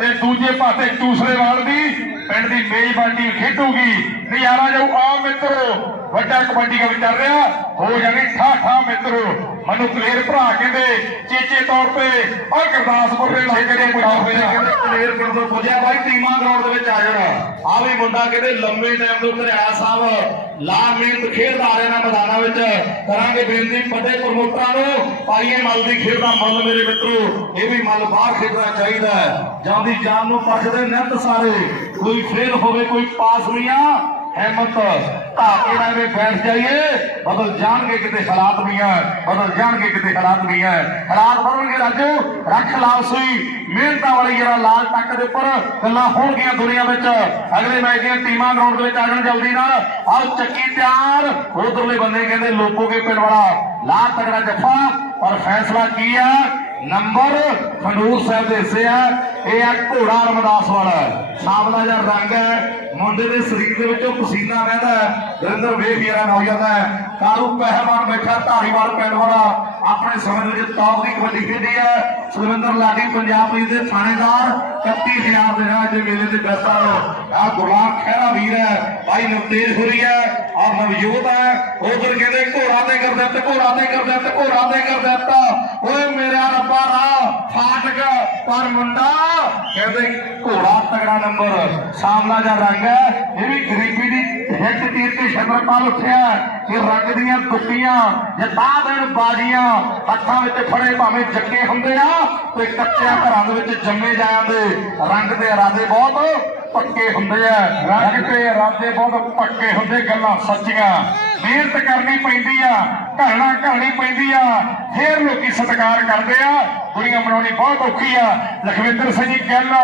ਤੇ ਦੂਜੇ ਪਾਸੇ ਚੂਸਲੇਵਾਲ ਦੀ, ਪਿੰਡ ਦੀ ਮੇਜ਼ਬਾਨ ਖੇਡੂਗੀ। ਨਜ਼ਾਰਾ ਜਾਊ ਆ ਮਿੱਤਰੋ। ਵੱਡਾ ਕਬੱਡੀ ਦਾ ਚੱਲ ਰਿਹਾ। ਹੋ ਜਾਣੀ ਠਾ ਠਾ ਮਿੱਤਰੋ। ਮਨੂ ਕਲੇਰ ਭਰਾ ਕਹਿੰਦੇ ਚੇਚੇ ਤੌਰ ਤੇ ਔਰ ਗੁਰਦਾਸਪੁਰ ਦੇ ਲਾਗੇ ਦੇ ਮੁਕਾਬਲੇ ਨੇ ਕਹਿੰਦੇ ਕਲੀਅਰ ਕਰ ਦੋ ਪੁੱਜਿਆ ਬਾਈ ਟੀਮਾਂ ਗਰਾਊਂਡ ਦੇ ਵਿੱਚ ਆ ਜਾਣਾ। ਆ ਵੀ ਮੁੰਡਾ ਕਹਿੰਦੇ ਲੰਮੇ ਟਾਈਮ ਤੋਂ ਘਰਿਆ ਸਾਹਿਬ ਲਾ ਮਿਹਨਤ ਖੇਡਦਾ ਆ ਰਿਹਾ ਨਾ ਮੈਦਾਨਾਂ ਵਿੱਚ। ਕਰਾਂਗੇ ਬੇਨਤੀ ਵੱਡੇ ਪ੍ਰਮੋਟਰਾਂ ਨੂੰ। ਪਾਈਏ ਮੱਲ ਦੀ ਖੇਡ ਦਾ ਮੱਲ ਮੇਰੇ ਮਿੱਤਰੋ। ਇਹ ਵੀ ਮੱਲ ਬਾਹਰ ਖੇਡਣਾ ਚਾਹੀਦਾ ਹੈ। ਜਾਂਦੀ ਜਾਨ ਨੂੰ ਪੱਛਦੇ ਨਿੱਤ ਸਾਰੇ। ਕੋਈ ਫੇਲ ਹੋਵੇ ਕੋਈ ਪਾਸ ਨਹੀਂ ਆ ਹਿੰਮਤ ਧਾਕੇ ਨਾਲ ਵੀ ਬੈਠ ਜਾਈਏ। ਬਦਲ ਜਾਣਗੇ ਕਿਤੇ ਹਾਲਾਤ ਵੀ ਆ ਬਦਲ ਜਾਣਗੇ ਕਿਤੇ ਹਾਲਾਤ ਵੀ ਆ ਹਾਲਾਤ ਬਦਲਣਗੇ ਰਾਜੂ, ਰੱਖ ਮਿਹਨਤਾਂ ਵਾਲੀ ਜਿਹੜਾ ਲਾਲ ਟੱਕ ਦੇ ਉੱਪਰ ਗੱਲਾਂ ਹੋਣਗੀਆਂ ਦੁਨੀਆ ਵਿੱਚ। ਅਗਲੇ ਮੈਚ ਦੀਆਂ ਟੀਮਾਂ ਗਰਾਊਂਡ ਦੇ ਵਿੱਚ ਆ ਜਾਣ ਜਲਦੀ ਨਾਲ। ਆਓ ਚੱਕੀ ਤਿਆਰ। ਉਧਰਲੇ ਬੰਦੇ ਕਹਿੰਦੇ, ਲੋਕੋ ਕੇ ਪਿੰਡ ਵਾਲਾ, ਲਾਲ ਤਗੜਾ ਜੱਫਾ। ਪਰ ਫੈਸਲਾ ਕੀ ਆ? ਨੰਬਰ ਖੰਡੂਰ ਸਾਹਿਬ ਦੇ ਹਿੱਸੇ ਆ। ਇਹ ਆ ਘੋੜਾ ਰਮਦਾਸ ਵਾਲਾ। ਸਾਵਲਾ ਜਿਹਾ ਰੰਗ ਹੈ, ਮੁੰਡੇ ਦੇ ਸਰੀਰ ਦੇ ਵਿੱਚੋਂ ਪਸੀਨਾ ਵਹਿੰਦਾ ਹੈ। ਦਰਿੰਦਰ ਵੇਖ ਯਾਰਾ ਹੋ ਜਾਂਦਾ ਹੈ। ਕਾਲੂ ਪਹਿਲਵਾਨ ਬੈਠਾ ਧਾਰੀਵਾਲ ਪਿੰਡ ਆਪਣੇ ਸਮੇਂ ਵਿੱਚ ਟੌਪ ਦੀ ਕਬੱਡੀ ਖੇਡੀ ਹੈ। ਸੁਰਿੰਦਰ ਲਾਡੀ, ਪੰਜਾਬ ਪੁਲਿਸ ਦੇ ਥਾਣੇਦਾਰ 31000 ਦੇ ਨਾਲ ਜੇ ਮੇਲੇ ਤੇ ਬੈਠਾ ਆ ਗੁਰਲਾਲ ਖਹਿਰਾ ਵੀਰ ਹੈ। ਭਾਈ ਨਵਤੇਜ ਹੋਰੀ ਹੈ। ਔਰ ਨਵਜੋਤ ਹੈ। ਉਧਰ ਕਹਿੰਦੇ ਘੋੜਾ ਤੇ ਕਰ ਦਿੱਤਾ, ਘੋੜਾ ਤੇ ਕਰ ਦਿੱਤਾ, ਘੋੜਾ ਤੇ ਕਰ ਦਿੱਤਾ। ਓਏ ਮੇਰਾ ਰੱਬਾ ਰਾ ਫਾਟਕ, ਪਰ ਮੁੰਡਾ ਕਹਿੰਦੇ ਘੋੜਾ ਤਗੜਾ ਨੰਬਰ ਸਾਹਮਣਾ ਜਾਂ ਰੰਗ ਹੈ, ਇਹ ਵੀ ਗਰੀਬੀ ਦੀ ਹਿੱਟ ਤੀਰ ਕੇ ਛਤਰਪਾਲ ਉੱਠਿਆ ਇਹ ਰੰਗ ਦੀਆਂ ਕੁੱਟੀਆਂ ਜਤਾ ਦੇਣ ਬਾਜੀਆਂ, ਹੱਥਾਂ ਵਿੱਚ ਫੜੇ ਭਾਵੇਂ ਜੱਗੇ ਹੁੰਦੇ ਆ, ਤੇ ਕੱਚਿਆਂ ਘਰਾਂ ਦੇ ਵਿੱਚ ਜੰਮੇ ਜਾਂਦੇ। ਰੰਗ ਦੇ ਇਰਾਦੇ ਬਹੁਤ ਪੱਕੇ ਹੁੰਦੇ ਆ। ਰੰਗ ਤੇ ਇਰਾਦੇ ਬਹੁਤ ਪੱਕੇ ਹੁੰਦੇ ਗੱਲਾਂ ਸੱਚੀਆਂ। ਮਿਹਨਤ ਕਰਨੀ ਪੈਂਦੀ ਆ ਘਰਣਾ ਘਰਣੀ ਪੈਂਦੀ ਆ ਫੇਰ ਲੋਕੀ ਸਤਿਕਾਰ ਕਰਦੇ ਆ। ਦੁਨੀਆ ਬਣਾਉਣੀ ਬਹੁਤ ਔਖੀ ਆ। ਲਖਵਿੰਦਰ ਸਿੰਘ ਜੀ ਗੱਲ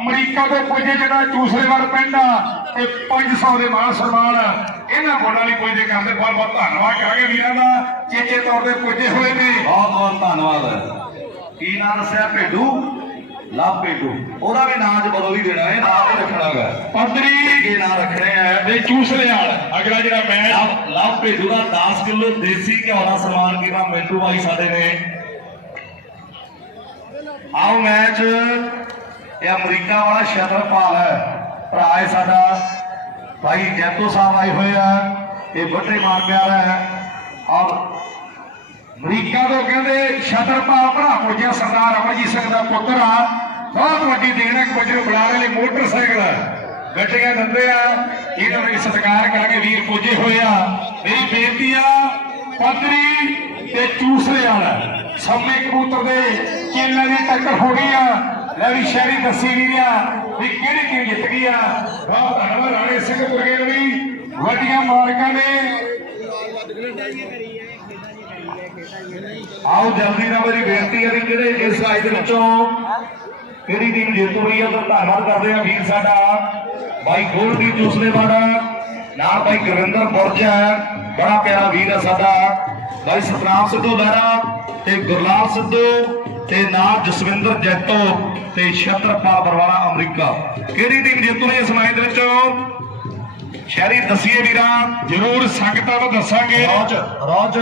ਅਮਰੀਕਾ ਤੋਂ ਪੁੱਜੇ ਜਿਹੜਾ ਚੂਸਲੇਵਾਲ ਪਿੰਡ ਆ ਤੇ 500 ਦੇ ਮਾਨ ਸਨਮਾਨ ਇਹਨਾਂ ਬੋਲਾਂ ਲਈ ਪੁੱਜਦੇ ਕਰਦੇ। ਬਹੁਤ ਬਹੁਤ ਧੰਨਵਾਦ ਕਰਾਂਗੇ ਵੀਰਾਂ ਦਾ। ਚੇਚੇ ਤੌਰ ਤੇ ਪੁੱਜੇ ਹੋਏ ਨੇ। ਬਹੁਤ ਬਹੁਤ ਧੰਨਵਾਦ। ਕੀ ਨਾਮ ਦੱਸਿਆ? ਭੇਡੂ? ਲਵ ਭੇਡੂ ਉਹਦਾ ਵੀ ਨਾਂ ਚ ਬਦਲ ਹੀ ਦੇਣਾ ਇਹ ਨਾਮ ਹੀ ਰੱਖਣਾਗਾ। ਪੰਦਰੀ। ਇਹ ਨਾਂ ਰੱਖਣੇ ਆ। ਤੇ ਚੂਸਲੇਵਾਲ ਅਗਲਾ ਜਿਹੜਾ ਲਵ ਭੇਡੂ ਦਾ 10 ਕਿਲੋ ਦੇਸੀ ਘਿਓ ਦਾ ਸਨਮਾਨ ਕੀਤਾ ਮਿੰਟੂ ਭਾਈ ਸਾਡੇ ਨੇ। ਆਓ ਮੈਚ। ਇਹ ਅਮਰੀਕਾ ਵਾਲਾ ਸ਼ਤਰਪਾਲ ਹੈ। ਭਰਾ ਹੈ ਸਾਡਾ। ਭਾਈ ਜੈਤੋ ਸਾਹਿਬ ਆਏ ਹੋਏ ਆ। ਇਹ ਵੱਡੇ ਮਾਨ ਪਿਆਰਾ ਹੈ। ਔਰ ਅਮਰੀਕਾ ਤੋਂ ਕਹਿੰਦੇ ਛਤਰਪਾਲ ਭਰਾ ਪੁੱਜਿਆ ਸਰਦਾਰ ਅਮਰਜੀਤ ਸਿੰਘ ਦਾ ਪੁੱਤਰ ਆ। ਬਹੁਤ ਵੱਡੀ ਦੇਣ ਹੈ ਕੁਝ ਨੂੰ ਬੁਲਾਰੇ ਲਈ ਮੋਟਰਸਾਈਕਲ ਗੱਡੀਆਂ ਦਿੰਦੇ ਆ, ਇਹਨਾਂ ਦਾ ਸਤਿਕਾਰ ਕਰਾਂਗੇ ਵੀਰ, ਪੁੱਜੇ ਹੋਏ ਆ। ਮੇਰੀ ਬੇਨਤੀ ਆ ਪੱਤਰੀ ਤੇ ਚੂਸਲੇ ਵਾਲਾ ਸਾਹਮਣੇ ਕਬੂਤਰ ਦੇ ਚੇਲਾਂ ਦੀ ਟੱਕਰ ਹੋਣੀ ਆ। ਲੈ ਵੀ ਸ਼ਹਿਰੀ ਦੱਸੀ ਵੀਰਿਆ ਵੀ ਕਿਹੜੀ ਟੀਮ ਜਿੱਤ ਗਈ ਆ। ਬਹੁਤ ਧੰਨਵਾਦ ਰਾਣੇ ਸਿੰਘ ਪੁਰਗੇ ਵੀ ਵੱਡੀਆਂ ਮਾਰਕਾਂ ਨੇ। ਆਓ ਜਲਦੀ ਨਾਲ ਮੇਰੀ ਬੇਨਤੀ ਹੈ ਵੀ ਕਿਹੜੇ ਇਸ ਸਾਈਡ ਦੇ ਵਿੱਚੋਂ ਕਿਹੜੀ ਟੀਮ ਜੇਤੂ ਰਹੀ ਹੈ ਤਾਂ ਧੰਨਵਾਦ ਕਰਦੇ ਆ ਵੀਰ ਸਾਡਾ। ਬਾਈ ਗੋਲਦੀਪ ਜੂਸਲੇ ਵਾਲਾ ਨਾਲ ਬਾਈ ਗੁਰਵਿੰਦਰ ਬੁਰਜ ਹੈ। ਬੜਾ ਪਿਆਰਾ ਵੀਰ ਹੈ ਸਾਡਾ। ਬਾਈ ਸਤਨਾਮ ਸਿੱਧੂ ਲਹਿਰਾ ਤੇ ਗੁਰਲਾਲ ਸਿੱਧੂ ਤੇ ਨਾਲ ਜਸਵਿੰਦਰ ਜੈਤੋ ਤੇ ਛਤਰਪਾਲ ਬਰਵਾਲਾ ਅਮਰੀਕਾ। ਕਿਹੜੀ ਟੀਮ ਜੇਤੂ ਰਹੀ ਇਸ ਮੈਚ ਦੇ ਵਿੱਚੋਂ? ਸ਼ਹਿਰੀ ਦਸੀਏ ਵੀਰਾਂ ਜ਼ਰੂਰ ਸੰਗਤਾਂ ਨੂੰ ਦੱਸਾਂਗੇ। ਰੋਜ ਰੋਜ।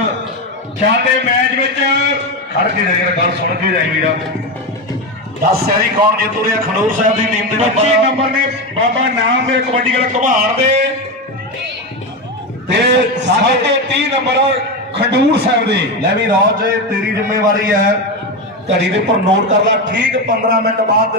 ਚੱਲਦੇ ਮੈਚ ਵਿੱਚ। ਖੜ ਕੇ ਜਰਾ ਗੱਲ ਸੁਣ ਕੇ ਜਾਈ ਵੀਰਾ। ਦੱਸ ਸਿਆਰੀ ਕੌਣ ਜਿੱਤੂ ਰਿਹਾ ਖਡੂਰ ਸਾਹਿਬ ਦੀ ਟੀਮ ਦੇ 25 ਨੰਬਰ ਨੇ ਬਾਬਾ ਨਾਮ ਦੇ ਕਬੱਡੀ ਵਾਲਾ ਘੁਮਾਰ ਦੇ। ਤੇ ਸਾਡੇ ਸਾਡੇ 30 ਨੰਬਰ ਖਡੂਰ ਸਾਹਿਬ ਦੇ। ਲੈ ਵੀ ਰੋਜ ਤੇਰੀ ਜ਼ਿੰਮੇਵਾਰੀ ਹੈ। ਘੜੀ ਦੇ ਉੱਪਰ ਨੋਟ ਕਰ ਲੈ। ਠੀਕ 15 ਮਿੰਟ ਬਾਅਦ